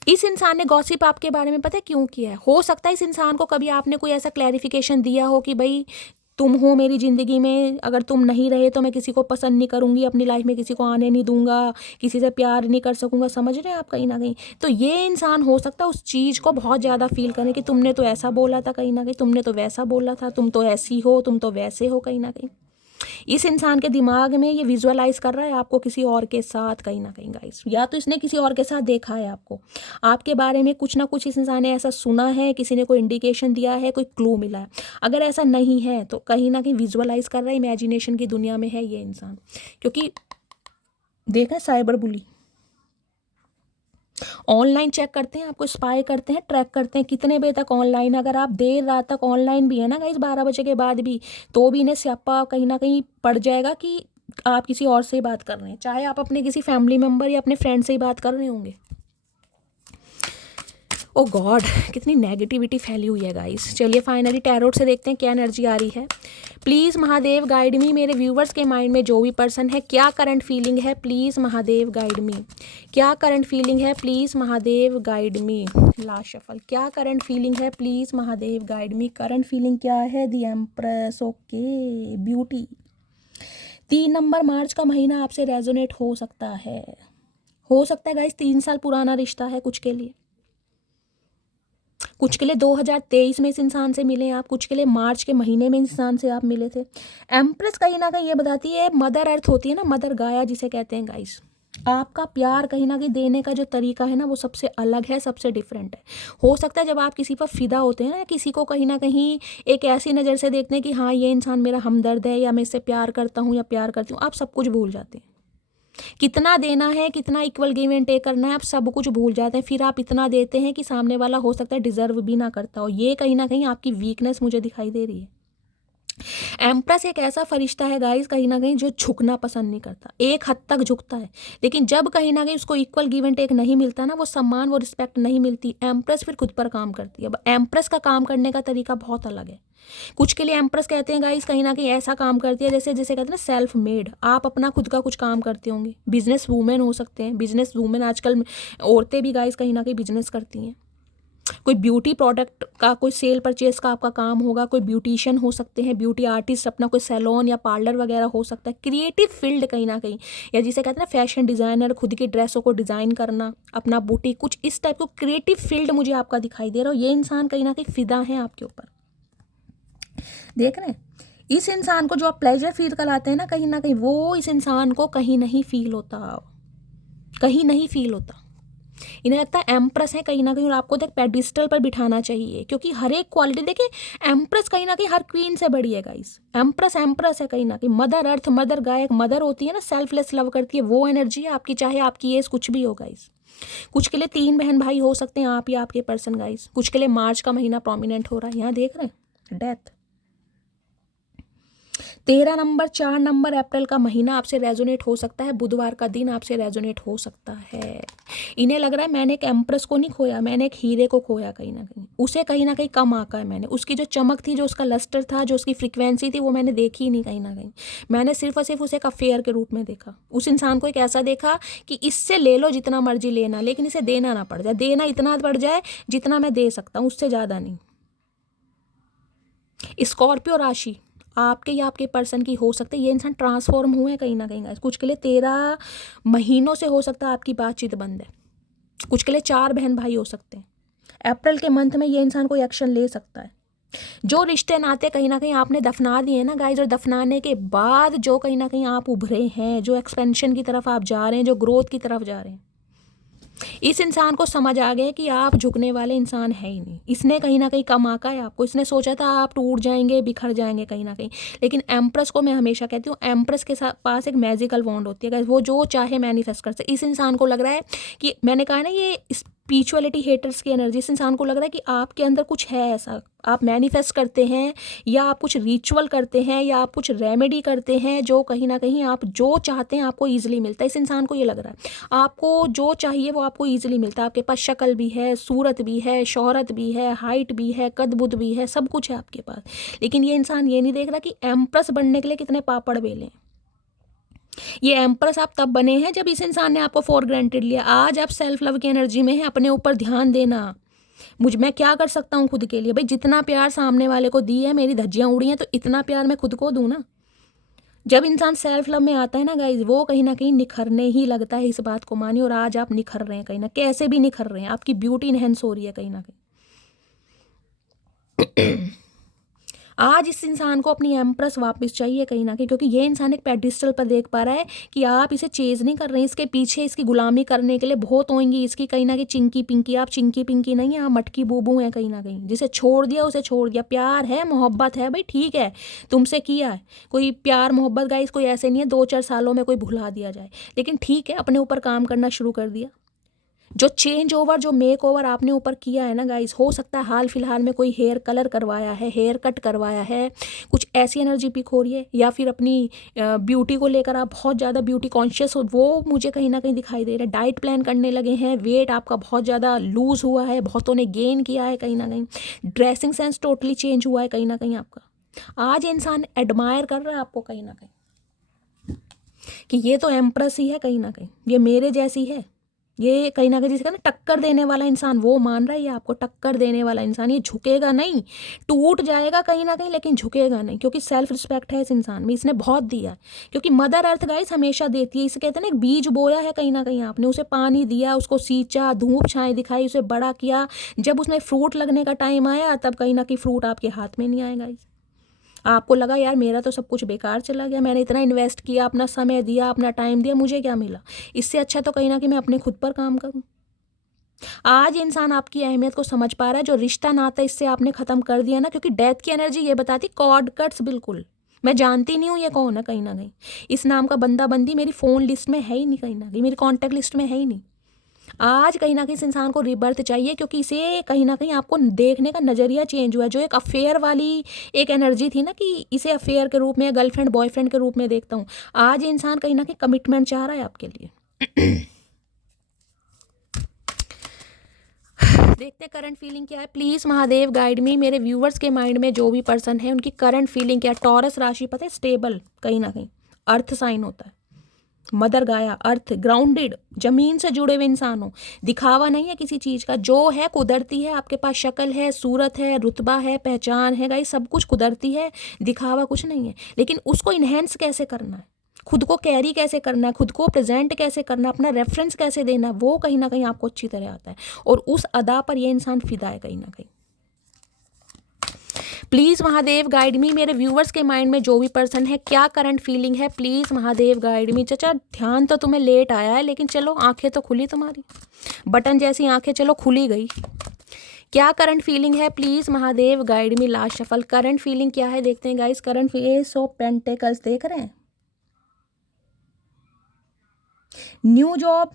इस इंसान ने गॉसिप आपके बारे में पता है क्यों किया है। हो सकता है इस इंसान को कभी आपने कोई ऐसा क्लैरिफिकेशन दिया हो कि भाई तुम हो मेरी ज़िंदगी में, अगर तुम नहीं रहे तो मैं किसी को पसंद नहीं करूँगी, अपनी लाइफ में किसी को आने नहीं दूंगा, किसी से प्यार नहीं कर सकूँगा। समझ रहे हैं आप कहीं ना कहीं। तो ये इंसान हो सकता है उस चीज़ को बहुत ज़्यादा फील करें कि तुमने तो ऐसा बोला था, कहीं ना कहीं तुमने तो वैसा बोला था, तुम तो ऐसी हो, तुम तो वैसे हो। कहीं ना कहीं इस इंसान के दिमाग में ये विजुअलाइज कर रहा है आपको किसी और के साथ कहीं ना कहीं गाइस, या तो इसने किसी और के साथ देखा है आपको, आपके बारे में कुछ ना कुछ इस इंसान ने ऐसा सुना है, किसी ने कोई इंडिकेशन दिया है, कोई क्लू मिला है। अगर ऐसा नहीं है तो कहीं ना कहीं विजुअलाइज कर रहा है, इमेजिनेशन की दुनिया में है ये इंसान। क्योंकि देखा साइबर बुली, ऑनलाइन चेक करते हैं, आपको स्पाई करते हैं, ट्रैक करते हैं कितने बजे तक ऑनलाइन। अगर आप देर रात तक ऑनलाइन भी है ना गाइस, 12 बजे के बाद भी, तो भी इन्हें स्यापा कहीं ना कहीं पड़ जाएगा कि आप किसी और से ही बात कर रहे हैं, चाहे आप अपने किसी फैमिली मेम्बर या अपने फ्रेंड से ही बात कर रहे होंगे। ओ गॉड, कितनी नेगेटिविटी फैली हुई है गाइस। चलिए फाइनली टैरोट से देखते हैं क्या एनर्जी आ रही है। प्लीज़ महादेव गाइड मी, मेरे व्यूवर्स के माइंड में जो भी पर्सन है क्या करंट फीलिंग है, प्लीज़ महादेव गाइड मी। क्या करंट फीलिंग है, please Mahadev guide me. Last shuffle, क्या करंट फीलिंग है, please Mahadev guide me. Current feeling क्या है, the empress. Okay, beauty. 3 number मार्च का महीना आपसे रेजोनेट हो सकता है गाइस। 3 साल पुराना रिश्ता है कुछ के लिए। कुछ के लिए 2023 में इस इंसान से मिले आप, कुछ के लिए मार्च के महीने में इंसान से आप मिले थे। एम्प्रेस कहीं ना कहीं ये बताती है, मदर अर्थ होती है ना, मदर गाया जिसे कहते हैं गाइस। आपका प्यार कहीं ना कहीं देने का जो तरीका है ना, वो सबसे अलग है, सबसे डिफरेंट है। हो सकता है जब आप किसी पर फिदा होते हैं ना, किसी को कहीं ना कहीं एक ऐसी नज़र से देखते हैं कि हाँ ये इंसान मेरा हमदर्द है, या मैं इससे प्यार करता हूँ या प्यार करती हूँ, आप सब कुछ भूल जाते हैं। कितना देना है, कितना इक्वल गिव एंड टेक करना है, आप सब कुछ भूल जाते हैं। फिर आप इतना देते हैं कि सामने वाला हो सकता है डिजर्व भी ना करता हो। ये कहीं ना कहीं आपकी वीकनेस मुझे दिखाई दे रही है। एम्प्रेस एक ऐसा फरिश्ता है गाइस कहीं ना कहीं जो झुकना पसंद नहीं करता। एक हद तक झुकता है, लेकिन जब कहीं ना कहीं उसको इक्वल गिव एंड टेक नहीं मिलता ना, वो सम्मान, वो रिस्पेक्ट नहीं मिलती, एम्प्रेस फिर खुद पर काम करती है। अब एम्प्रेस का काम करने का तरीका बहुत अलग है। कुछ के लिए एम्प्रेस कहते हैं गाइस कहीं ना कहीं ऐसा काम करती है जैसे जैसे कहते हैं ना सेल्फ मेड। आप अपना खुद का कुछ काम करते होंगे, बिजनेस वूमेन हो सकते हैं। बिजनेस वूमेन आजकल औरतें भी गाइस कहीं ना कहीं बिजनेस करती हैं। कोई ब्यूटी प्रोडक्ट का कोई सेल परचेज का आपका काम होगा, कोई ब्यूटिशियन हो सकते हैं, ब्यूटी आर्टिस्ट, अपना कोई सैलून या पार्लर वगैरह हो सकता है। क्रिएटिव फील्ड कहीं ना कहीं, या जिसे कहते हैं ना फैशन डिज़ाइनर, खुद की ड्रेसों को डिज़ाइन करना, अपना बुटीक, कुछ इस टाइप को क्रिएटिव फील्ड मुझे आपका दिखाई दे रहा हो। ये इंसान कहीं ना कहीं फिदा है आपके ऊपर। देख रहे हैं इस इंसान को जो आप प्लेजर फील कराते हैं ना कहीं वो इस इंसान को कहीं नहीं फील होता, कहीं नहीं फील होता। इन्हें लगता है एम्प्रेस है कहीं ना कहीं, और आपको देख पेडिस्टल पर बिठाना चाहिए, क्योंकि हर एक क्वालिटी देखिए, एम्प्रेस कहीं ना कहीं हर क्वीन से बड़ी है गाइस। एम्प्रेस एम्प्रेस है कहीं ना कहीं। मदर अर्थ, मदर गाय, एक मदर होती है ना, सेल्फलेस लव करती है, वो एनर्जी है आपकी, चाहे आपकी एज कुछ भी हो गाइस। कुछ के लिए 3 बहन भाई हो सकते हैं, आप या आपके पर्सन गाइस। कुछ के लिए मार्च का महीना प्रोमिनेंट हो रहा है, यहाँ देख रहे हैं डेथ। 13 नंबर, 4 नंबर अप्रैल का महीना आपसे रेजोनेट हो सकता है। बुधवार का दिन आपसे रेजोनेट हो सकता है। इन्हें लग रहा है मैंने एक एम्प्रेस को नहीं खोया, मैंने एक हीरे को खोया कहीं ना कहीं। उसे कहीं ना कहीं कम आका है मैंने, उसकी जो चमक थी, जो उसका लस्टर था, जो उसकी फ्रिक्वेंसी थी, वो मैंने देखी ही नहीं कहीं ना कहीं। मैंने सिर्फ और सिर्फ उसे एक अफेयर के रूप में देखा। उस इंसान को एक ऐसा देखा कि इससे ले लो जितना मर्जी लेना, लेकिन इसे देना ना पड़ जाए, देना इतना पड़ जाए जितना मैं दे सकता हूँ, उससे ज़्यादा नहीं। स्कॉर्पियो राशि आपके या आपके पर्सन की हो सकती है। ये इंसान ट्रांसफॉर्म हुए कहीं ना कहीं। कुछ के लिए 13 महीनों से हो सकता है आपकी बातचीत बंद है। कुछ के लिए 4 बहन भाई हो सकते हैं। अप्रैल के मंथ में ये इंसान कोई एक्शन ले सकता है। जो रिश्ते नाते कहीं ना कहीं आपने दफना दिए हैं ना गाइज, और दफनाने के बाद जो कहीं ना कहीं आप उभरे हैं, जो एक्सपेंशन की तरफ आप जा रहे हैं, जो ग्रोथ की तरफ जा रहे हैं, इस इंसान को समझ आ गया कि आप झुकने वाले इंसान है ही नहीं। इसने कहीं ना कहीं कम आका है आपको। इसने सोचा था आप टूट जाएंगे, बिखर जाएंगे कहीं ना कहीं, लेकिन एम्प्रेस को मैं हमेशा कहती हूँ, एम्प्रेस के पास एक मैजिकल वॉन्ड होती है, वो जो चाहे मैनिफेस्ट कर सकते। इस इंसान को लग रहा है कि मैंने कहा ना, ये स्पिरिचुअलिटी हेटर्स की एनर्जी, इस इंसान को लग रहा है कि आपके अंदर कुछ है ऐसा, आप मैनिफेस्ट करते हैं, या आप कुछ रिचुअल करते हैं, या आप कुछ रेमेडी करते हैं, जो कहीं ना कहीं आप जो चाहते हैं आपको ईजिली मिलता है। इस इंसान को ये लग रहा है आपको जो चाहिए वो आपको ईजिली मिलता है। आपके पास शक्ल भी है, सूरत भी है, शोहरत भी है, हाइट भी है, कद बुद भी है, सब कुछ है आपके पास। लेकिन ये इंसान ये नहीं देख रहा कि एम्प्रेस बनने के लिए कितने पापड़ बेले। ये एम्प्रेस आप तब बने हैं जब इस इंसान ने आपको फॉर ग्रांटेड लिया। आज आप सेल्फ लव की एनर्जी में हैं। अपने ऊपर ध्यान देना, मैं क्या कर सकता हूँ खुद के लिए। भाई जितना प्यार सामने वाले को दी है, मेरी धज्जियाँ उड़ी हैं, तो इतना प्यार मैं खुद को दूँ ना। जब इंसान सेल्फ लव में आता है ना गाइज, वो कहीं ना कहीं निखरने ही लगता है। इस बात को मानिए। और आज आप निखर रहे हैं कहीं ना, कैसे भी निखर रहे हैं। आपकी ब्यूटी इनहेंस हो रही है कहीं ना कहीं। आज इस इंसान को अपनी एम्प्रेस वापस चाहिए कहीं ना कहीं, क्योंकि ये इंसान एक पेडिस्टल पर देख पा रहा है कि आप इसे चेज नहीं कर रहे हैं। इसके पीछे इसकी गुलामी करने के लिए बहुत होंगी इसकी कहीं ना कहीं चिंकी पिंकी। आप चिंकी पिंकी नहीं है, आप मटकी बूबू हैं कहीं ना कहीं। जिसे छोड़ दिया उसे छोड़ दिया। प्यार है, मोहब्बत है, भाई ठीक है, तुमसे किया है कोई प्यार मोहब्बत गाइस, कोई ऐसे नहीं है 2-4 सालों में कोई भुला दिया जाए, लेकिन ठीक है, अपने ऊपर काम करना शुरू कर दिया। जो चेंज ओवर, जो मेक ओवर आपने ऊपर किया है ना गाइस, हो सकता है हाल फिलहाल में कोई हेयर कलर करवाया है, हेयर कट करवाया है, कुछ ऐसी एनर्जी पिक हो रही है, या फिर अपनी ब्यूटी को लेकर आप बहुत ज़्यादा ब्यूटी कॉन्शियस हो, वो मुझे कहीं ना कहीं दिखाई दे रहा है। डाइट प्लान करने लगे हैं, वेट आपका बहुत ज़्यादा लूज़ हुआ है, बहुतों ने गेन किया है कहीं ना कहीं, ड्रेसिंग सेंस टोटली चेंज हुआ है कहीं ना कहीं आपका। आज इंसान एडमायर कर रहा है आपको कहीं ना कहीं कि ये तो एम्प्रेस ही है कहीं ना कहीं, ये मेरे जैसी है, ये कहीं ना कहीं जिसका ना टक्कर देने वाला इंसान, वो मान रहा है ये आपको टक्कर देने वाला इंसान। ये झुकेगा नहीं, टूट जाएगा कहीं ना कहीं, लेकिन झुकेगा नहीं, क्योंकि सेल्फ रिस्पेक्ट है इस इंसान में, इसने बहुत दिया है। क्योंकि मदर अर्थ गाइस हमेशा देती है, इसे कहते हैं ना एक बीज बोया है कहीं ना कहीं आपने, उसे पानी दिया, उसको सींचा, धूप छाएं दिखाई, उसे बड़ा किया, जब उसमें फ्रूट लगने का टाइम आया तब कहीं ना कहीं फ्रूट आपके हाथ में नहीं आएगा। आपको लगा यार मेरा तो सब कुछ बेकार चला गया, मैंने इतना इन्वेस्ट किया, अपना समय दिया, अपना टाइम दिया, मुझे क्या मिला? इससे अच्छा तो कहीं ना कहीं मैं अपने खुद पर काम करूं। आज इंसान आपकी अहमियत को समझ पा रहा है। जो रिश्ता नाता इससे आपने ख़त्म कर दिया ना, क्योंकि डेथ की एनर्जी ये बताती कॉर्ड कट्स, बिल्कुल मैं जानती नहीं हूँ ये कौन है कहीं ना कहीं, इस नाम का बंदा बंदी मेरी फ़ोन लिस्ट में है ही नहीं, कहीं ना कहीं मेरी कॉन्टैक्ट लिस्ट में है ही नहीं। आज कहीं ना कहीं इस इंसान को रिबर्थ चाहिए, क्योंकि इसे कहीं ना कहीं आपको देखने का नज़रिया चेंज हुआ है। जो एक अफेयर वाली एक एनर्जी थी ना कि इसे अफेयर के रूप में, गर्लफ्रेंड बॉयफ्रेंड के रूप में देखता हूँ, आज ये इंसान कहीं ना कहीं कमिटमेंट चाह रहा है आपके लिए। देखते हैं करंट फीलिंग क्या है। प्लीज़ महादेव गाइड मी, मेरे व्यूवर्स के माइंड में जो भी पर्सन है उनकी करंट फीलिंग क्या है। टॉरस राशि पता है स्टेबल, कहीं ना कहीं अर्थ साइन होता है, मदर गाया, अर्थ, ग्राउंडेड, जमीन से जुड़े हुए इंसान हो, दिखावा नहीं है किसी चीज़ का, जो है कुदरती है, आपके पास शक्ल है, सूरत है, रुतबा है, पहचान है गाइस, सब कुछ कुदरती है, दिखावा कुछ नहीं है। लेकिन उसको इन्हेंस कैसे करना है, खुद को कैरी कैसे करना है, खुद को प्रेजेंट कैसे करना है, अपना रेफरेंस कैसे देना है, वो कहीं ना कहीं आपको अच्छी तरह आता है, और उस अदा पर ये इंसान फिदा है कहीं ना कहीं। प्लीज़ महादेव गाइड मी, मेरे व्यूवर्स के माइंड में जो भी पर्सन है क्या करंट फीलिंग है, प्लीज़ महादेव गाइड मी। चाचा ध्यान तो तुम्हें लेट आया है, लेकिन चलो आंखें तो खुली तुम्हारी, बटन जैसी आंखें चलो खुली गई। क्या करंट फीलिंग है, please Mahadev guide me. Last shuffle, current feeling क्या है देखते हैं guys. Current ace of pentacles देख रहे हैं, new job,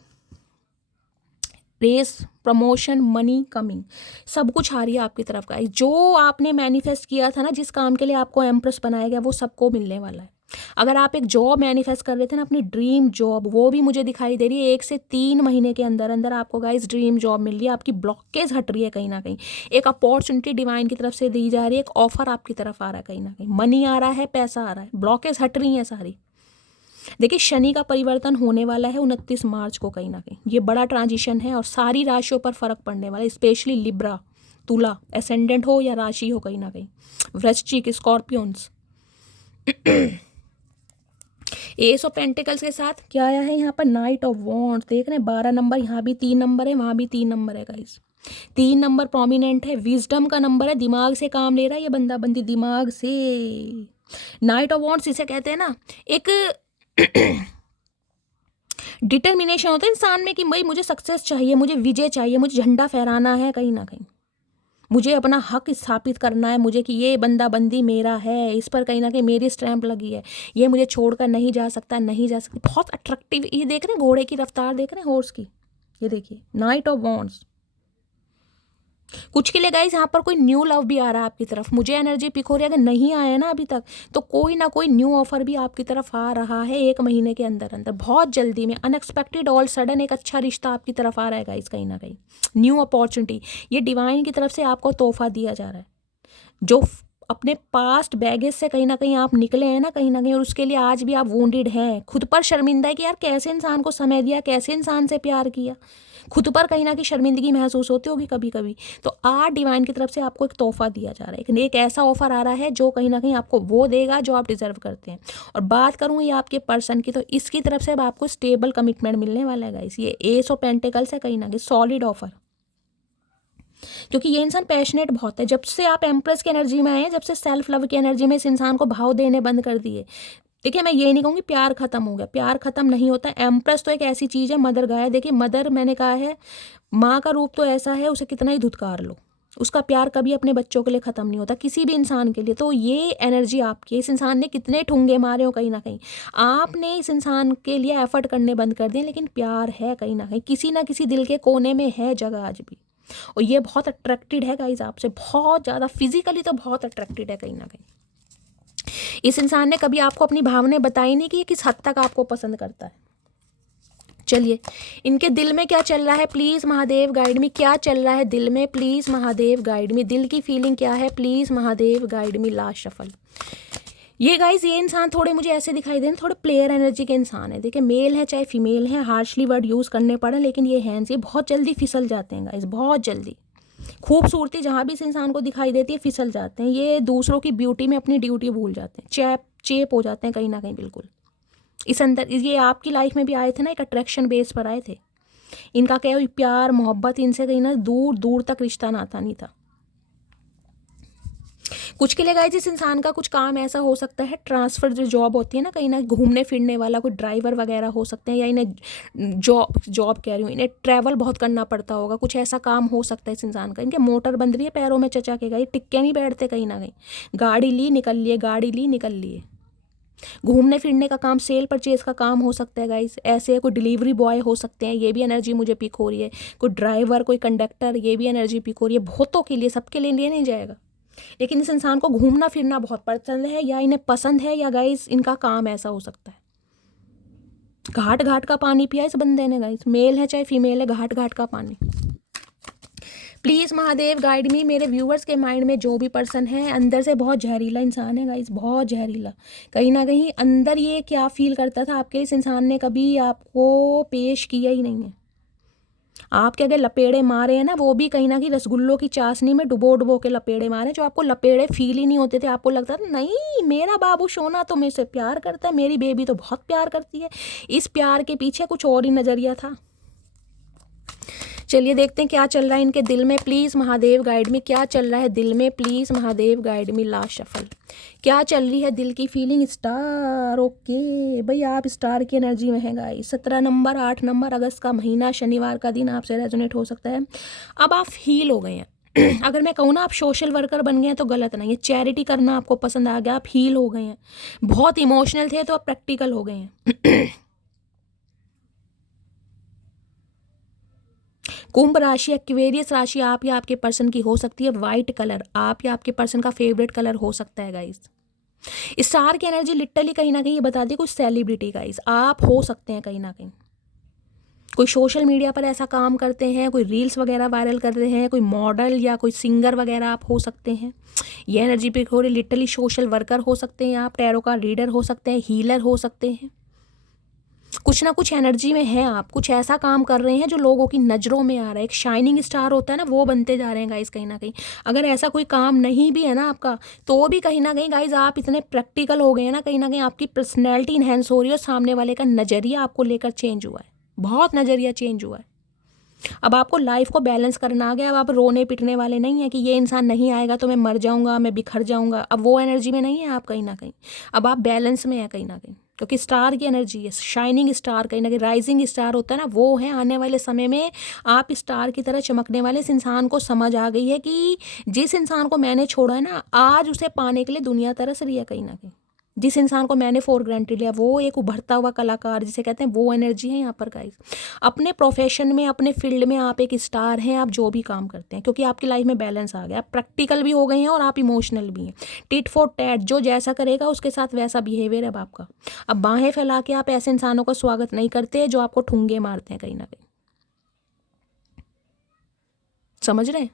raise, promotion, money coming, सब कुछ आ रही है आपकी तरफ का। जो आपने मैनिफेस्ट किया था ना, जिस काम के लिए आपको एम्प्रेस बनाया गया, वो सबको मिलने वाला है। अगर आप एक जॉब मैनिफेस्ट कर रहे थे ना, अपनी ड्रीम जॉब, वो भी मुझे दिखाई दे रही है 1 से 3 महीने के अंदर अंदर आपको गाइस ड्रीम जॉब मिल रही है। आपकी ब्लॉकेज हट रही है कहीं ना कहीं, एक अपॉर्चुनिटी डिवाइन की तरफ से दी जा रही है, एक ऑफर आपकी तरफ आ रहा है कहीं ना कहीं, मनी आ रहा है, पैसा आ रहा है, ब्लॉकेज हट रही है सारी। देखिए शनि का परिवर्तन होने वाला है 29 मार्च को कहीं ना कहीं, ये बड़ा ट्रांजिशन है और सारी राशियों पर फर्क पड़ने वाला है, स्पेशली लिब्रा, तुला, एसेंडेंट हो या राशि हो कहीं ना कहीं, वृश्चिक, स्कॉर्पियंस। एस ऑफ पेंटिकल्स के साथ क्या आया है यहाँ पर, नाइट ऑफ वॉन्ड्स, देख रहे हैं 12 नंबर, यहाँ भी 3 नंबर है, वहाँ भी 3 नंबर है गाइस, 3 नंबर प्रोमिनेंट है, विजडम का नंबर है, दिमाग से काम ले रहा है ये बंदा बंदी, दिमाग से। नाइट ऑफ वॉन्ड्स इसे कहते हैं ना, एक डिटर्मिनेशन होता है इंसान में कि भाई मुझे सक्सेस चाहिए, मुझे विजय चाहिए, मुझे झंडा फहराना है कहीं ना कहीं, मुझे अपना हक स्थापित करना है, मुझे कि ये बंदा बंदी मेरा है, इस पर कहीं ना कहीं मेरी स्टैंप लगी है, ये मुझे छोड़कर नहीं जा सकता, नहीं जा सकती। बहुत अट्रैक्टिव, ये देख रहे हैं घोड़े की रफ्तार, देख रहे हैं हॉर्स की, ये देखिए नाइट ऑफ वॉन्ड्स। कुछ के लिए गाइस यहाँ पर कोई न्यू लव भी आ रहा है आपकी तरफ, मुझे एनर्जी पिक हो रही है। अगर नहीं आया ना अभी तक, तो कोई ना कोई न्यू ऑफर भी आपकी तरफ आ रहा है 1 महीने के अंदर अंदर, बहुत जल्दी में, अनएक्सपेक्टेड, ऑल सडन एक अच्छा रिश्ता आपकी तरफ आ रहा है गाइस कहीं ना कहीं, न्यू अपॉर्चुनिटी, ये डिवाइन की तरफ से आपको तोहफा दिया जा रहा है। जो अपने पास्ट बैगेज से कहीं ना कहीं आप निकले हैं ना कहीं ना कहीं, और उसके लिए आज भी आप वोंडेड हैं, खुद पर शर्मिंदा है कि यार कैसे इंसान को समय दिया, कैसे इंसान से प्यार किया, खुद पर कहीं ना कहीं शर्मिंदगी महसूस होती होगी कभी कभी। तो आज डिवाइन की तरफ से आपको एक तोहफा दिया जा रहा है, एक ऐसा ऑफर आ रहा है जो कहीं ना कहीं आपको वो देगा जो आप डिजर्व करते हैं। और बात करूँ ये आपके पर्सन की, तो इसकी तरफ से अब आपको स्टेबल कमिटमेंट मिलने वाला है गाइस, ये एस ऑफ पेंटिकल्स है कहीं ना कहीं, सॉलिड ऑफर, क्योंकि ये इंसान पैशनेट बहुत है। जब से आप एम्प्रेस की एनर्जी में आए हैं, जब से सेल्फ लव की एनर्जी में इस इंसान को भाव देने बंद कर दिए, देखिए मैं ये नहीं कहूँगी प्यार खत्म हो गया, प्यार खत्म नहीं होता। एम्प्रेस तो एक ऐसी चीज़ है, मदर गाय, देखिए मदर मैंने कहा है, माँ का रूप तो ऐसा है, उसे कितना ही धुतकार लो, उसका प्यार कभी अपने बच्चों के लिए ख़त्म नहीं होता, किसी भी इंसान के लिए। तो ये एनर्जी आपकी है। इस इंसान ने कितने ठुंगे मारे हो कहीं ना कहीं, आपने इस इंसान के लिए एफर्ट करने बंद कर दिए, लेकिन प्यार है कहीं ना किसी दिल के कोने में है जगह आज भी। और ये बहुत अट्रैक्टेड है गाइज आपसे, बहुत ज़्यादा, फिजिकली तो बहुत अट्रैक्टेड है कहीं ना कहीं। इस इंसान ने कभी आपको अपनी भावनाएं बताई नहीं कि ये किस हद तक आपको पसंद करता है। चलिए, इनके दिल में क्या चल रहा है, प्लीज़ महादेव गाइड मी। क्या चल रहा है दिल में, प्लीज़ महादेव गाइड मी। दिल की फीलिंग क्या है, please Mahadev guide me. Last shuffle. ये गाइज, ये इंसान थोड़े मुझे ऐसे दिखाई दे रहे हैं, थोड़े प्लेयर एनर्जी के इंसान है। देखिए, मेल है चाहे फीमेल है, हार्शली वर्ड यूज़ करने पड़े, लेकिन ये हैंड्स, ये बहुत जल्दी फिसल जाते हैं गाइज, बहुत जल्दी। खूबसूरती जहाँ भी इस इंसान को दिखाई देती है, फिसल जाते हैं। ये दूसरों की ब्यूटी में अपनी ड्यूटी भूल जाते हैं, चेप हो जाते हैं कहीं ना कहीं, बिल्कुल। इस अंदर ये आपकी लाइफ में भी आए थे ना, एक अट्रैक्शन बेस पर आए थे। इनका क्या है, प्यार मोहब्बत इनसे कहीं ना दूर दूर तक रिश्ता नाता नहीं था। कुछ के लिए गाइस, इस इंसान का कुछ काम ऐसा हो सकता है, ट्रांसफ़र जो जॉब होती है ना, कहीं ना घूमने फिरने वाला कोई ड्राइवर वगैरह हो सकते हैं, या इन्हें जॉब कह रही हूँ, इन्हें ट्रैवल बहुत करना पड़ता होगा, कुछ ऐसा काम हो सकता है इस इंसान का। इनके मोटर बंद रही है पैरों में चचा के, गाइस टिक के नहीं बैठते कहीं ना कहीं, गाड़ी ली निकल लिए, गाड़ी ली निकल लिए। घूमने फिरने का काम, सेल परचेज का काम हो सकता है गाइस, ऐसे कोई डिलीवरी बॉय हो सकते हैं, ये भी एनर्जी मुझे पिक हो रही है। कोई ड्राइवर, कोई कंडक्टर, ये भी एनर्जी पिक हो रही है। बहुतों के लिए, सबके लिए नहीं जाएगा, लेकिन इस इंसान को घूमना फिरना बहुत पसंद है, या इन्हें पसंद है, या गाइस इनका काम ऐसा हो सकता है। घाट घाट का पानी पिया इस बंदे ने गाइस, मेल है चाहे फीमेल है, घाट घाट का पानी। प्लीज़ महादेव गाइड मी। मेरे व्यूवर्स के माइंड में जो भी पर्सन है, अंदर से बहुत जहरीला इंसान है गाइस, बहुत जहरीला। कहीं ना कहीं अंदर ये क्या फील करता था आपके, इस इंसान ने कभी आपको पेश किया ही नहीं है। आपके अगर लपेड़े मारे हैं ना, वो भी कहीं ना कहीं रसगुल्लों की चाशनी में डुबो के लपेड़े मारे, जो आपको लपेड़े फील ही नहीं होते थे। आपको लगता था नहीं, मेरा बाबू सोना तो मेरे से प्यार करता है, मेरी बेबी तो बहुत प्यार करती है। इस प्यार के पीछे कुछ और ही नज़रिया था। चलिए देखते हैं क्या चल रहा है इनके दिल में, प्लीज़ महादेव गाइड में। क्या चल रहा है दिल में, please Mahadev guide me. Last shuffle. क्या चल रही है दिल की फीलिंग, स्टार। ओके भाई, आप स्टार की एनर्जी में है गाइस। 17 नंबर 8 नंबर अगस्त का महीना, शनिवार का दिन आपसे रेजोनेट हो सकता है। अब आप हील हो गए हैं। अगर मैं कहूँ ना आप सोशल वर्कर बन गए हैं तो गलत नहीं है। चैरिटी करना आपको पसंद आ गया, आप हील हो गए हैं। बहुत इमोशनल थे तो आप प्रैक्टिकल हो गए हैं। कुंभ राशि, एक्वेरियस राशि आप या आपके पर्सन की हो सकती है। वाइट कलर आप या आपके पर्सन का फेवरेट कलर हो सकता है गाइस। स्टार की एनर्जी लिटरली कहीं ना कहीं ये बता दी, कुछ सेलिब्रिटी गाइस आप हो सकते हैं कहीं ना कहीं। कोई सोशल मीडिया पर ऐसा काम करते हैं, कोई रील्स वगैरह वायरल कर रहे हैं, कोई मॉडल या कोई सिंगर वगैरह आप हो सकते हैं। ये एनर्जी पिक हो रही, लिटरली सोशल वर्कर हो सकते हैं आप, टैरो का रीडर हो सकते हैं, हीलर हो सकते हैं। कुछ ना कुछ एनर्जी में है आप, कुछ ऐसा काम कर रहे हैं जो लोगों की नज़रों में आ रहा है। एक शाइनिंग स्टार होता है ना, वो बनते जा रहे हैं गाइस कहीं ना कहीं। अगर ऐसा कोई काम नहीं भी है ना आपका, तो भी कहीं ना कहीं गाइस आप इतने प्रैक्टिकल हो गए हैं ना, कहीं ना कहीं आपकी पर्सनैलिटी इन्हेंस हो रही है, और सामने वाले का नज़रिया आपको लेकर चेंज हुआ है, बहुत नज़रिया चेंज हुआ है। अब आपको लाइफ को बैलेंस करना आ गया। अब आप रोने पिटने वाले नहीं है कि ये इंसान नहीं आएगा तो मैं मर जाऊंगा, मैं बिखर जाऊंगा। अब वो एनर्जी में नहीं है आप कहीं ना कहीं। अब आप बैलेंस में है कहीं ना कहीं, क्योंकि स्टार की एनर्जी है, शाइनिंग स्टार, कहीं ना कहीं राइजिंग स्टार होता है ना, वो है। आने वाले समय में आप स्टार की तरह चमकने वाले। इस इंसान को समझ आ गई है कि जिस इंसान को मैंने छोड़ा है ना, आज उसे पाने के लिए दुनिया तरस रही है कहीं ना कहीं। जिस इंसान को मैंने फॉर ग्रांटेड लिया, वो एक उभरता हुआ कलाकार जिसे कहते हैं, वो एनर्जी है यहाँ पर गाइस। अपने प्रोफेशन में, अपने फील्ड में आप एक स्टार हैं, आप जो भी काम करते हैं, क्योंकि आपकी लाइफ में बैलेंस आ गया। आप प्रैक्टिकल भी हो गए हैं और आप इमोशनल भी हैं। टिट फॉर टैट, जो जैसा करेगा उसके साथ वैसा बिहेवियर है अब आपका। अब बाहें फैला के आप ऐसे इंसानों का स्वागत नहीं करते जो आपको ठुंगे मारते हैं कहीं ना कहीं। समझ रहे हैं?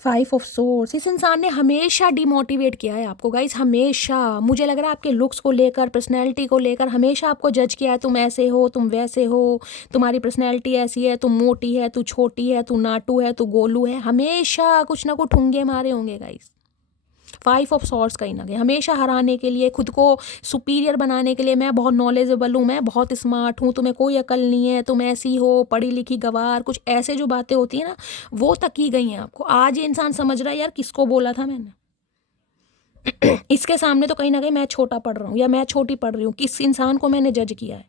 5 ऑफ सोर्स, इस इंसान ने हमेशा डिमोटिवेट किया है आपको गाइस, हमेशा। मुझे लग रहा है आपके लुक्स को लेकर, पर्सनैलिटी को लेकर हमेशा आपको जज किया है। तुम ऐसे हो, तुम वैसे हो, तुम्हारी पर्सनैलिटी ऐसी है, तुम मोटी है, तू छोटी है, तू नाटू है, तू गोलू है। हमेशा कुछ ना कुछ ठुंगे मारे होंगे गाइस। 5 ऑफ सॉर्ड्स कहीं ना कहीं हमेशा हराने के लिए, खुद को सुपीरियर बनाने के लिए, मैं बहुत नॉलेजेबल हूँ, मैं बहुत स्मार्ट हूँ, तुम्हें कोई अकल नहीं है, तुम ऐसी हो, पढ़ी लिखी गवार, कुछ ऐसे जो बातें होती है ना, वो तक की गई हैं आपको। आज ये इंसान समझ रहा है यार किसको बोला था मैंने। इसके सामने तो कहीं ना कहीं मैं छोटा पड़ रहा हूँ या मैं छोटी पड़ रही हूँ। किस इंसान को मैंने जज किया है,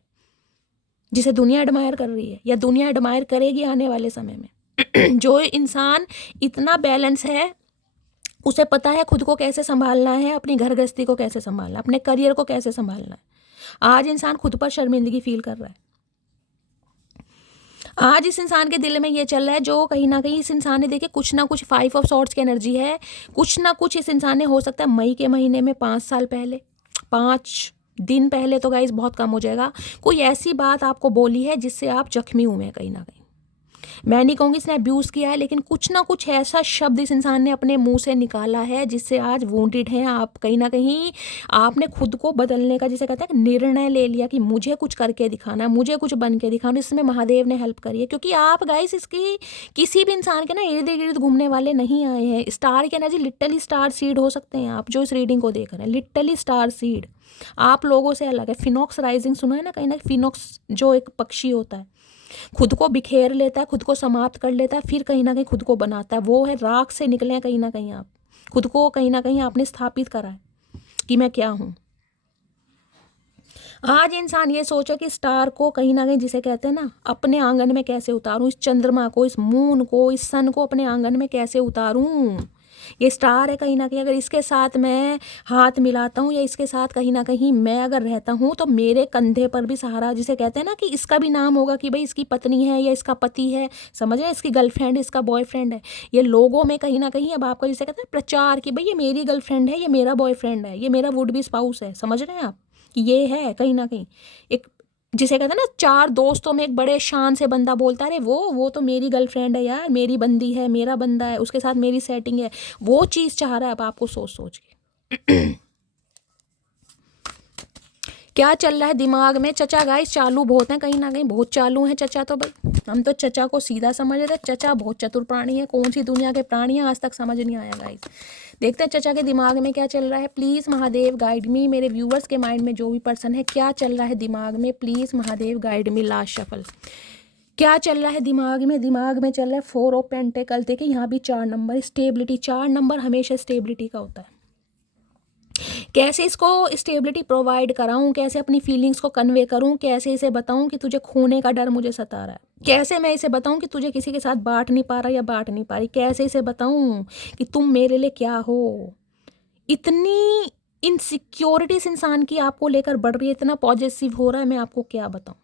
जिसे दुनिया एडमायर कर रही है या दुनिया एडमायर करेगी आने वाले समय में। जो इंसान इतना बैलेंस है, उसे पता है खुद को कैसे संभालना है, अपनी घर गृहस्थी को कैसे संभालना है, अपने करियर को कैसे संभालना है। आज इंसान खुद पर शर्मिंदगी फील कर रहा है। आज इस इंसान के दिल में ये चल रहा है, जो कहीं ना कहीं इस इंसान ने देखे कुछ ना कुछ 5 ऑफ सॉर्ड्स की एनर्जी है, कुछ ना कुछ इस इंसान ने, हो सकता है मई के महीने में 5 साल पहले, 5 दिन पहले तो गाइस बहुत कम हो जाएगा, कोई ऐसी बात आपको बोली है जिससे आप जख्मी हुए हैं कहीं ना कहीं। मैं नहीं कहूँगी इसने अब्यूज़ किया है, लेकिन कुछ ना कुछ ऐसा शब्द इस इंसान ने अपने मुंह से निकाला है जिससे आज वोंटेड हैं आप। कहीं ना कहीं आपने खुद को बदलने का, जिसे कहते हैं, निर्णय ले लिया कि मुझे कुछ करके दिखाना है, मुझे कुछ बन के दिखाना। इसमें महादेव ने हेल्प करी है, क्योंकि आप गाइस इसकी किसी भी इंसान के ना इर्द गिर्द घूमने वाले नहीं आए हैं। स्टार की एनर्जी, लिटरली स्टार सीड हो सकते हैं आप जो इस रीडिंग को देख रहे हैं, लिटरली स्टार सीड आप लोगों से अलग है। फिनॉक्स राइजिंग सुना है ना कहीं ना, फिनॉक्स जो एक पक्षी होता है, खुद को बिखेर लेता है, खुद को समाप्त कर लेता है, फिर कहीं ना कहीं खुद को बनाता है। वो है, राख से निकले हैं कहीं ना कहीं आप, खुद को कहीं ना कहीं आपने स्थापित करा है कि मैं क्या हूँ। आज इंसान ये सोचो कि स्टार को कहीं ना कहीं, जिसे कहते हैं ना, अपने आंगन में कैसे उतारूं, इस चंद्रमा को, इस मून को, इस सन को अपने आंगन में कैसे उतारूं। ये स्टार है कहीं ना कहीं, अगर इसके साथ मैं हाथ मिलाता हूँ या इसके साथ कहीं ना कहीं मैं अगर रहता हूँ, तो मेरे कंधे पर भी सहारा, जिसे कहते हैं ना कि इसका भी नाम होगा कि भाई इसकी पत्नी है या इसका पति है, समझ रहे हैं, इसकी गर्लफ्रेंड, इसका बॉयफ्रेंड है। ये लोगों में कहीं ना कहीं अब आपका, जिसे कहते हैं, प्रचार कि भाई ये मेरी गर्लफ्रेंड है, ये मेरा बॉयफ्रेंड है, ये मेरा वुड बी स्पाउस है। समझ रहे हैं आप कि ये है कहीं ना कहीं एक, जिसे कहते हैं ना, 4 दोस्तों में एक बड़े शान से बंदा बोलता है, अरे वो तो मेरी गर्लफ्रेंड है यार, मेरी बंदी है, मेरा बंदा है, उसके साथ मेरी सेटिंग है। वो चीज़ चाह रहा है अब आपको सोच सोच के। क्या चल रहा है दिमाग में? चचा गाइस चालू बहुत हैं, कहीं ना कहीं बहुत चालू हैं चचा। तो भाई हम तो चचा को सीधा समझ रहे थे, चचा बहुत चतुर प्राणी है। कौन सी दुनिया के प्राणी हैं आज तक समझ नहीं आया गाइस। देखते हैं चचा के दिमाग में क्या चल रहा है। प्लीज़ महादेव गाइड मी, मेरे व्यूवर्स के माइंड में जो भी पर्सन है, क्या चल रहा है दिमाग में, please Mahadev guide me. Last shuffle, क्या चल रहा है दिमाग में? दिमाग में चल रहा है 4 ऑफ पेंटिकल। देखिए यहाँ भी 4 नंबर, स्टेबिलिटी। 4 नंबर हमेशा स्टेबिलिटी का होता है। कैसे इसको स्टेबिलिटी प्रोवाइड कराऊं, कैसे अपनी फीलिंग्स को कन्वे करूं, कैसे इसे बताऊं कि तुझे खोने का डर मुझे सता रहा है, कैसे मैं इसे बताऊं कि तुझे किसी के साथ बांट नहीं पा रहा या बांट नहीं पा रही, कैसे इसे बताऊं कि तुम मेरे लिए क्या हो। इतनी इनसिक्योरिटीज इंसान की आपको लेकर बढ़ रही है, इतना पॉजिटिव हो रहा है, मैं आपको क्या बताऊं।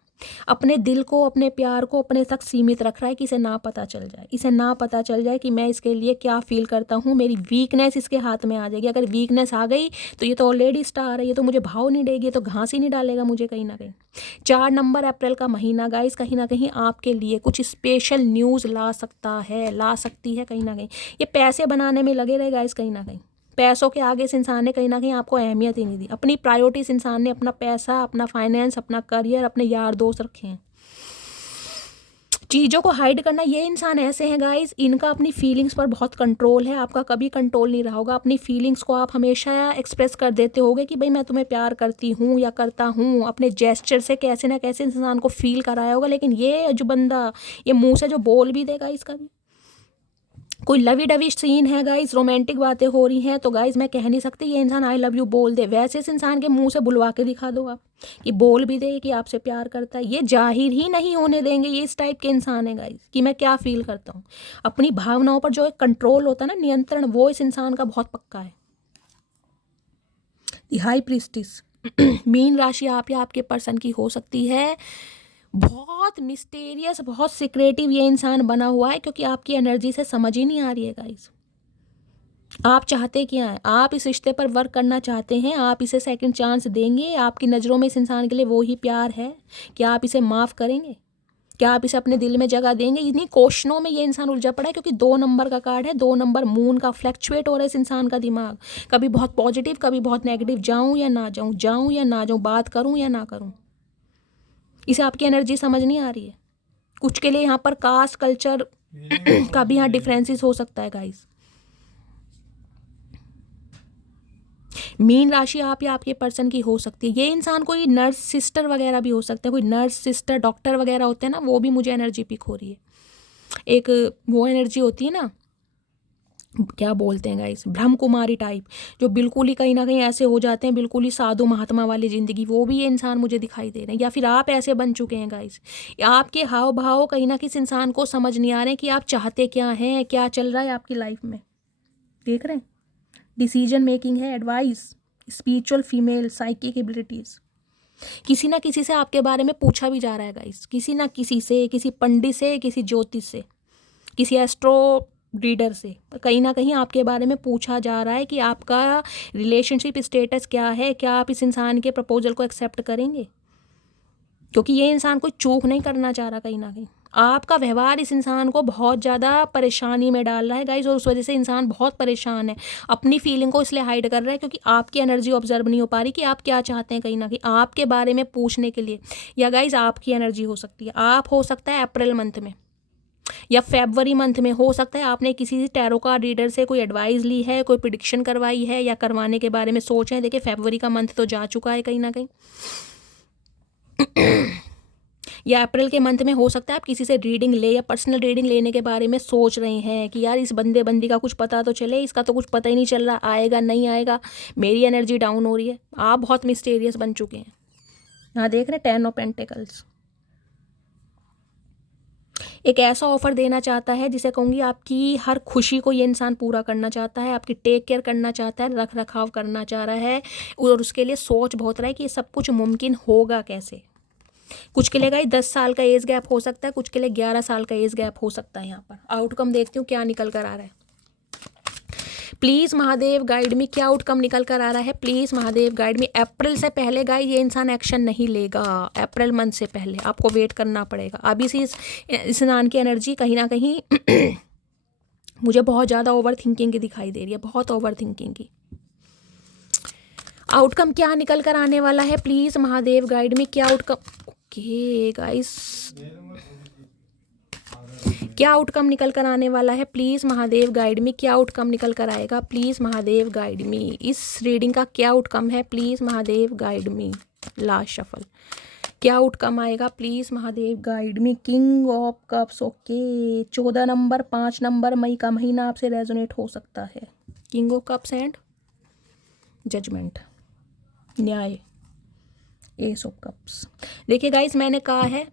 अपने दिल को, अपने प्यार को अपने तक सीमित रख रहा है कि इसे ना पता चल जाए, इसे ना पता चल जाए कि मैं इसके लिए क्या फील करता हूँ। मेरी वीकनेस इसके हाथ में आ जाएगी। अगर वीकनेस आ गई तो ये तो ऑलरेडी स्टार है, ये तो मुझे भाव नहीं देगी, ये तो घास ही नहीं डालेगा मुझे कहीं ना कहीं। 4 नंबर अप्रैल का महीना गाइस कहीं ना कहीं आपके लिए कुछ स्पेशल न्यूज़ ला सकता है, ला सकती है कहीं ना कहीं। ये पैसे बनाने में लगे रहे गाइस कहीं ना कहीं। पैसों के आगे इस इंसान ने कहीं ना कहीं आपको अहमियत ही नहीं दी। अपनी प्रायोरिटी इस इंसान ने अपना पैसा, अपना फाइनेंस, अपना करियर, अपने यार दोस्त रखे हैं। चीज़ों को हाइड करना, ये इंसान ऐसे हैं गाइस, इनका अपनी फीलिंग्स पर बहुत कंट्रोल है। आपका कभी कंट्रोल नहीं रहा होगा। अपनी फीलिंग्स को आप हमेशा एक्सप्रेस कर देते होगे कि भाई मैं तुम्हें प्यार करती हूँ या करता हूँ। अपने जेस्चर से कैसे ना कैसे इंसान को फील कराया होगा। लेकिन ये जो बंदा, ये मुँह से जो बोल भी देगा, इसका भी कोई लवी डवी सीन है गाइस, रोमांटिक बातें हो रही हैं, तो गाइस मैं कह नहीं सकती ये इंसान आई लव यू बोल दे। वैसे इस इंसान के मुंह से बुलवा के दिखा दो आप कि बोल भी दे कि आपसे प्यार करता है। ये जाहिर ही नहीं होने देंगे। ये इस टाइप के इंसान है गाइस कि मैं क्या फील करता हूँ। अपनी भावनाओं पर जो एक कंट्रोल होता है ना, नियंत्रण, वो इस इंसान का बहुत पक्का है। दी हाई प्रीस्टिस, मीन राशि आप या आपके पर्सन की हो सकती है। बहुत मिस्टीरियस, बहुत सिक्रेटिव ये इंसान बना हुआ है, क्योंकि आपकी एनर्जी से समझ ही नहीं आ रही है गाइस। आप चाहते क्या हैं? आप इस रिश्ते पर वर्क करना चाहते हैं? आप इसे सेकंड चांस देंगे? आपकी नज़रों में इस इंसान के लिए वो ही प्यार है? क्या आप इसे माफ़ करेंगे? क्या आप इसे अपने दिल में जगह देंगे? इन्हीं क्वेश्चनों में ये इंसान उलझा पड़ा है, क्योंकि 2 नंबर का कार्ड है। 2 नंबर मून का, फ्लैक्चुएट हो रहा है इस इंसान का दिमाग। कभी बहुत पॉजिटिव, कभी बहुत नेगेटिव। जाऊँ या ना जाऊँ, जाऊँ या ना जाऊँ, बात करूँ या ना करूँ। इसे आपकी एनर्जी समझ नहीं आ रही है। कुछ के लिए यहाँ पर कास्ट, कल्चर का भी यहाँ डिफरेंसेस हो सकता है गाइस। मीन राशि आप या आपके पर्सन की हो सकती है। ये इंसान कोई नर्स सिस्टर वगैरह भी हो सकते हैं। कोई नर्स सिस्टर, डॉक्टर वगैरह होते हैं ना, वो भी मुझे एनर्जी पिक हो रही है। एक वो एनर्जी होती है ना, क्या बोलते हैं गाइस, ब्रह्म कुमारी टाइप, जो बिल्कुल ही कहीं ना कहीं ऐसे हो जाते हैं, बिल्कुल ही साधु महात्मा वाली ज़िंदगी, वो भी ये इंसान मुझे दिखाई दे रहे हैं। या फिर आप ऐसे बन चुके हैं गाइस, आपके हाव भाव कहीं ना किसी इंसान को समझ नहीं आ रहे हैं कि आप चाहते क्या हैं, क्या चल रहा है आपकी लाइफ में। देख रहे हैं, डिसीजन मेकिंग है, advice, spiritual female, psychic abilities. किसी ना किसी से आपके बारे में पूछा भी जा रहा है गाइस, किसी ना किसी से, किसी पंडित से, किसी ज्योतिष से, किसी एस्ट्रो रीडर से, कहीं ना कहीं आपके बारे में पूछा जा रहा है कि आपका रिलेशनशिप स्टेटस क्या है, क्या आप इस इंसान के प्रपोजल को एक्सेप्ट करेंगे। क्योंकि ये इंसान कोई चूक नहीं करना चाह रहा, कहीं ना कहीं आपका व्यवहार इस इंसान को बहुत ज़्यादा परेशानी में डाल रहा है गाइज, और उस वजह से इंसान बहुत परेशान है, अपनी फीलिंग को इसलिए हाइड कर रहा है क्योंकि आपकी एनर्जी ऑब्जर्व नहीं हो पा रही कि आप क्या चाहते हैं, कहीं ना कहीं आपके बारे में पूछने के लिए। या गाइज आपकी एनर्जी हो सकती है, आप हो सकता है अप्रैल मंथ में या फरवरी मंथ में, हो सकता है आपने किसी टैरो कार्ड रीडर से कोई एडवाइस ली है, कोई प्रिडिक्शन करवाई है या करवाने के बारे में सोच है। देखिए फरवरी का मंथ तो जा चुका है कहीं ना कहीं या अप्रैल के मंथ में हो सकता है आप किसी से रीडिंग ले या पर्सनल रीडिंग लेने के बारे में सोच रहे हैं कि यार इस बंदी का कुछ पता तो चले, इसका तो कुछ पता ही नहीं चल रहा, आएगा नहीं आएगा, मेरी एनर्जी डाउन हो रही है। आप बहुत मिस्टीरियस बन चुके हैं। यहाँ देख रहे हैं 10 ऑफ पेंटिकल्स, एक ऐसा ऑफर देना चाहता है जिसे कहूँगी आपकी हर खुशी को ये इंसान पूरा करना चाहता है, आपकी टेक केयर करना चाहता है, रख रखाव करना चाह रहा है, और उसके लिए सोच बहुत रहा है कि ये सब कुछ मुमकिन होगा कैसे। कुछ के लिए गाइस 10 साल का एज गैप हो सकता है, कुछ के लिए 11 साल का एज गैप हो सकता है। यहाँ पर आउटकम देखती हूँ क्या निकल कर आ रहा है। प्लीज़ महादेव गाइड में क्या आउटकम निकल कर आ रहा है, प्लीज़ महादेव गाइड में। अप्रैल से पहले गाइस ये इंसान एक्शन नहीं लेगा, अप्रैल मंथ से पहले आपको वेट करना पड़ेगा। अभी से इस इंसान की एनर्जी कहीं ना कहीं मुझे बहुत ज़्यादा ओवर थिंकिंग की दिखाई दे रही है, बहुत ओवर थिंकिंग की। आउटकम क्या निकल कर आने वाला है, प्लीज़ महादेव गाइड में क्या आउटकम। ओके गाइस, क्या आउटकम निकल कर आने वाला है, प्लीज़ महादेव गाइड में क्या आउटकम निकल कर आएगा, प्लीज़ महादेव गाइड में। इस रीडिंग का क्या आउटकम है, please Mahadev guide me. Last shuffle क्या आउटकम आएगा, please Mahadev guide me. King of cups, okay 14 number 5 number मई का महीना आपसे रेजोनेट हो सकता है। King of cups and judgement, न्याय, एस ऑफ कप्स। देखिए गाइस मैंने कहा है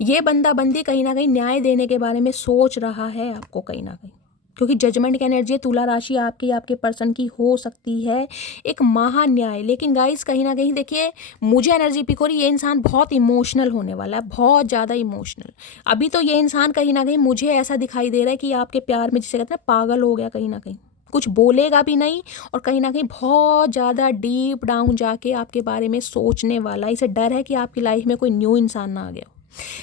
ये बंदा बंदी कहीं ना कहीं न्याय देने के बारे में सोच रहा है आपको, कहीं ना कहीं, क्योंकि जजमेंट की एनर्जी तुला राशि आपके पर्सन की हो सकती है एक महान्याय। लेकिन गाइस कहीं ना कहीं देखिए मुझे एनर्जी पिक हो रही है, ये इंसान बहुत इमोशनल होने वाला है, बहुत ज़्यादा इमोशनल। अभी तो ये इंसान कहीं ना कहीं मुझे ऐसा दिखाई दे रहा है कि आपके प्यार में जिसे कहते हैं पागल हो गया, कहीं ना कहीं कुछ बोलेगा भी नहीं, और कहीं ना कहीं बहुत ज़्यादा डीप डाउन जाके आपके बारे में सोचने वाला। इसे डर है कि आपकी लाइफ में कोई न्यू इंसान ना आ गया।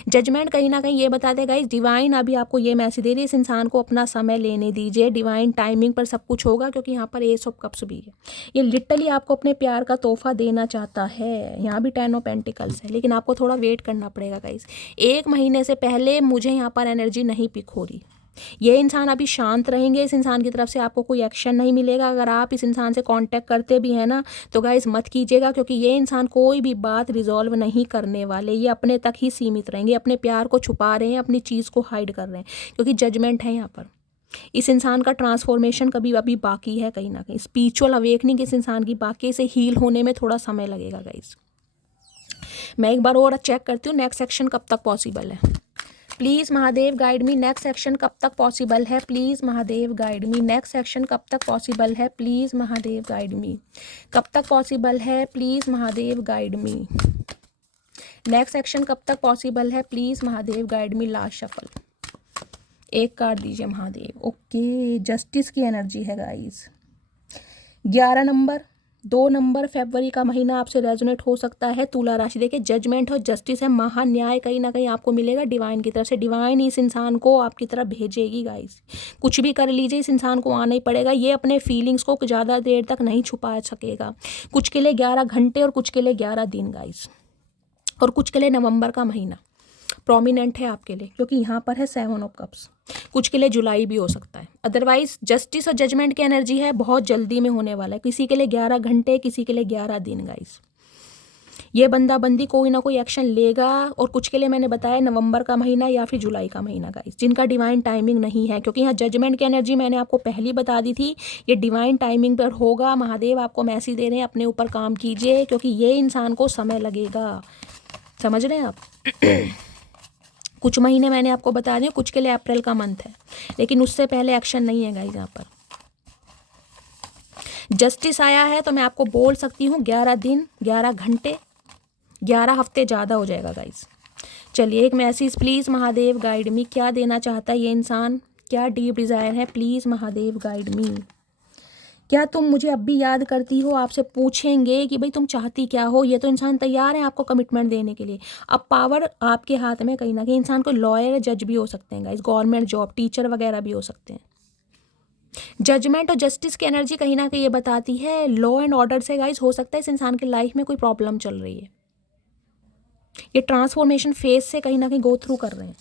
जजमेंट कहीं ना कहीं ये बता देगा इस डिवाइन अभी आपको ये मैसेज दे रही है, इस इंसान को अपना समय लेने दीजिए, डिवाइन टाइमिंग पर सब कुछ होगा। क्योंकि यहाँ पर एस ऑफ कप्स भी है, ये लिटरली आपको अपने प्यार का तोहफा देना चाहता है। यहाँ भी 10 ऑफ पेंटिकल्स है, लेकिन आपको थोड़ा वेट करना पड़ेगा गाइस। 1 महीने से पहले मुझे यहाँ पर एनर्जी नहीं पिक हो रही। ये इंसान अभी शांत रहेंगे, इस इंसान की तरफ से आपको कोई एक्शन नहीं मिलेगा। अगर आप इस इंसान से कांटेक्ट करते भी हैं ना तो गाइस मत कीजिएगा, क्योंकि ये इंसान कोई भी बात रिजॉल्व नहीं करने वाले, ये अपने तक ही सीमित रहेंगे, अपने प्यार को छुपा रहे हैं, अपनी चीज़ को हाइड कर रहे हैं, क्योंकि जजमेंट है यहाँ पर। इस इंसान का ट्रांसफॉर्मेशन कभी अभी बाकी है, कहीं ना कहीं स्पिरिचुअल अवेकनिंग इस इंसान की बाकी, से हील होने में थोड़ा समय लगेगा गाइस। मैं एक बार और चेक करती हूँ नेक्स्ट सेक्शन कब तक पॉसिबल है। Please Mahadev guide me, next section कब तक पॉसिबल है, please Mahadev guide me. Next section कब तक पॉसिबल है, प्लीज़ महादेव गाइड मी। कब तक पॉसिबल है, please Mahadev guide me. Next section कब तक पॉसिबल है, please Mahadev guide me. Last shuffle, एक कार्ड दीजिए महादेव। ओके जस्टिस की एनर्जी है गाइस। 11 नंबर 2 नंबर फरवरी का महीना आपसे रेजोनेट हो सकता है। तुला राशि देखिए जजमेंट और जस्टिस है, महान्याय कहीं ना कहीं आपको मिलेगा डिवाइन की तरफ से। डिवाइन इस इंसान को आपकी तरफ भेजेगी गाइस। कुछ भी कर लीजिए, इस इंसान को आना ही पड़ेगा। ये अपने फीलिंग्स को ज़्यादा देर तक नहीं छुपा सकेगा। कुछ के लिए 11 घंटे और कुछ के लिए 11 दिन गाइस, और कुछ के लिए नवंबर का महीना प्रोमिनेंट है आपके लिए, क्योंकि यहाँ पर है 7 ऑफ कप्स। कुछ के लिए जुलाई भी हो सकता है। अदरवाइज जस्टिस और जजमेंट की एनर्जी है बहुत जल्दी में होने वाला है। किसी के लिए 11 घंटे, किसी के लिए 11 दिन गाइस। ये बंदा बंदी कोई ना कोई एक्शन लेगा। और कुछ के लिए मैंने बताया नवंबर का महीना या फिर जुलाई का महीना गाइस, जिनका डिवाइन टाइमिंग नहीं है, क्योंकि यहाँ जजमेंट की एनर्जी मैंने आपको पहले बता दी थी, ये डिवाइन टाइमिंग पर होगा। महादेव आपको मैसेज दे रहे हैं, अपने ऊपर काम कीजिए, क्योंकि ये इंसान को समय लगेगा। समझ रहे हैं आप? कुछ महीने मैंने आपको बता दिए, कुछ के लिए अप्रैल का मंथ है, लेकिन उससे पहले एक्शन नहीं है गाइस। यहाँ पर जस्टिस आया है तो मैं आपको बोल सकती हूँ 11 दिन, 11 घंटे, 11 हफ्ते ज़्यादा हो जाएगा गाइस। चलिए एक message please Mahadev guide me, क्या देना चाहता है ये इंसान, क्या डीप डिज़ायर है, प्लीज़ महादेव गाइड मी। क्या तुम मुझे अब भी याद करती हो? आपसे पूछेंगे कि भाई तुम चाहती क्या हो। ये तो इंसान तैयार है आपको कमिटमेंट देने के लिए। अब पावर आपके हाथ में, कहीं ना कहीं इंसान को लॉयर, जज भी हो सकते हैं गाइस, गवर्नमेंट जॉब, टीचर वगैरह भी हो सकते हैं। जजमेंट और जस्टिस की एनर्जी कहीं ना कहीं ये बताती है लॉ एंड ऑर्डर से गाइस हो सकता है इस इंसान की लाइफ में कोई प्रॉब्लम चल रही है। ये ट्रांसफॉर्मेशन फेज से कहीं ना कहीं गो थ्रू कर रहे हैं।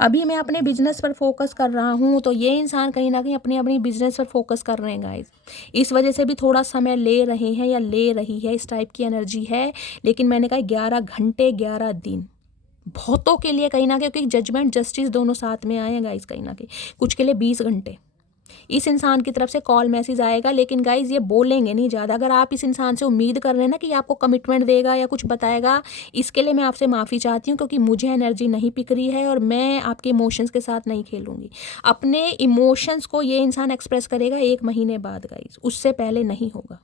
अभी मैं अपने बिजनेस पर फोकस कर रहा हूँ, तो ये इंसान कहीं ना कहीं अपने अपनी बिजनेस पर फोकस कर रहे हैं गाइस। इस वजह से भी थोड़ा समय ले रहे हैं या ले रही है, इस टाइप की एनर्जी है। लेकिन मैंने कहा 11 घंटे 11 दिन बहुतों के लिए कहीं ना कहीं, क्योंकि जजमेंट जस्टिस दोनों साथ में आए हैं गाइस। कहीं ना कहीं कुछ के लिए 20 घंटे इस इंसान की तरफ से कॉल मैसेज आएगा, लेकिन गाइज ये बोलेंगे नहीं ज़्यादा। अगर आप इस इंसान से उम्मीद कर रहे हैं ना कि आपको कमिटमेंट देगा या कुछ बताएगा, इसके लिए मैं आपसे माफ़ी चाहती हूँ, क्योंकि मुझे एनर्जी नहीं पिक रही है और मैं आपके इमोशंस के साथ नहीं खेलूँगी। अपने इमोशंस को ये इंसान एक्सप्रेस करेगा 1 महीने बाद गाइज, उससे पहले नहीं होगा।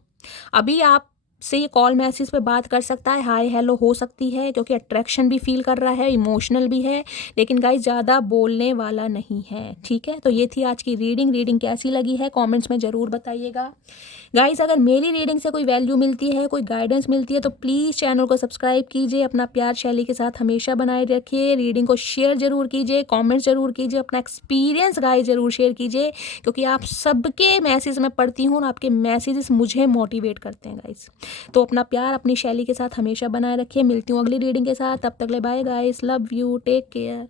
अभी आप से ये कॉल मैसेज पे बात कर सकता है, हाय हेलो हो सकती है, क्योंकि अट्रैक्शन भी फील कर रहा है, इमोशनल भी है, लेकिन गाइस ज़्यादा बोलने वाला नहीं है। ठीक है, तो ये थी आज की रीडिंग कैसी लगी है कमेंट्स में ज़रूर बताइएगा गाइस। अगर मेरी रीडिंग से कोई वैल्यू मिलती है, कोई गाइडेंस मिलती है, तो प्लीज़ चैनल को सब्सक्राइब कीजिए, अपना प्यार शैली के साथ हमेशा बनाए रखिए, रीडिंग को शेयर ज़रूर कीजिए, कॉमेंट्स ज़रूर कीजिए, अपना एक्सपीरियंस गाइस ज़रूर शेयर कीजिए, क्योंकि आप सबके मैसेज मैं पढ़ती हूँ और आपके मैसेजेस मुझे मोटिवेट करते हैं गाइस। तो अपना प्यार अपनी शैली के साथ हमेशा बनाए रखिए। मिलती हूँ अगली रीडिंग के साथ, तब तक ले bye guys, love you, take care.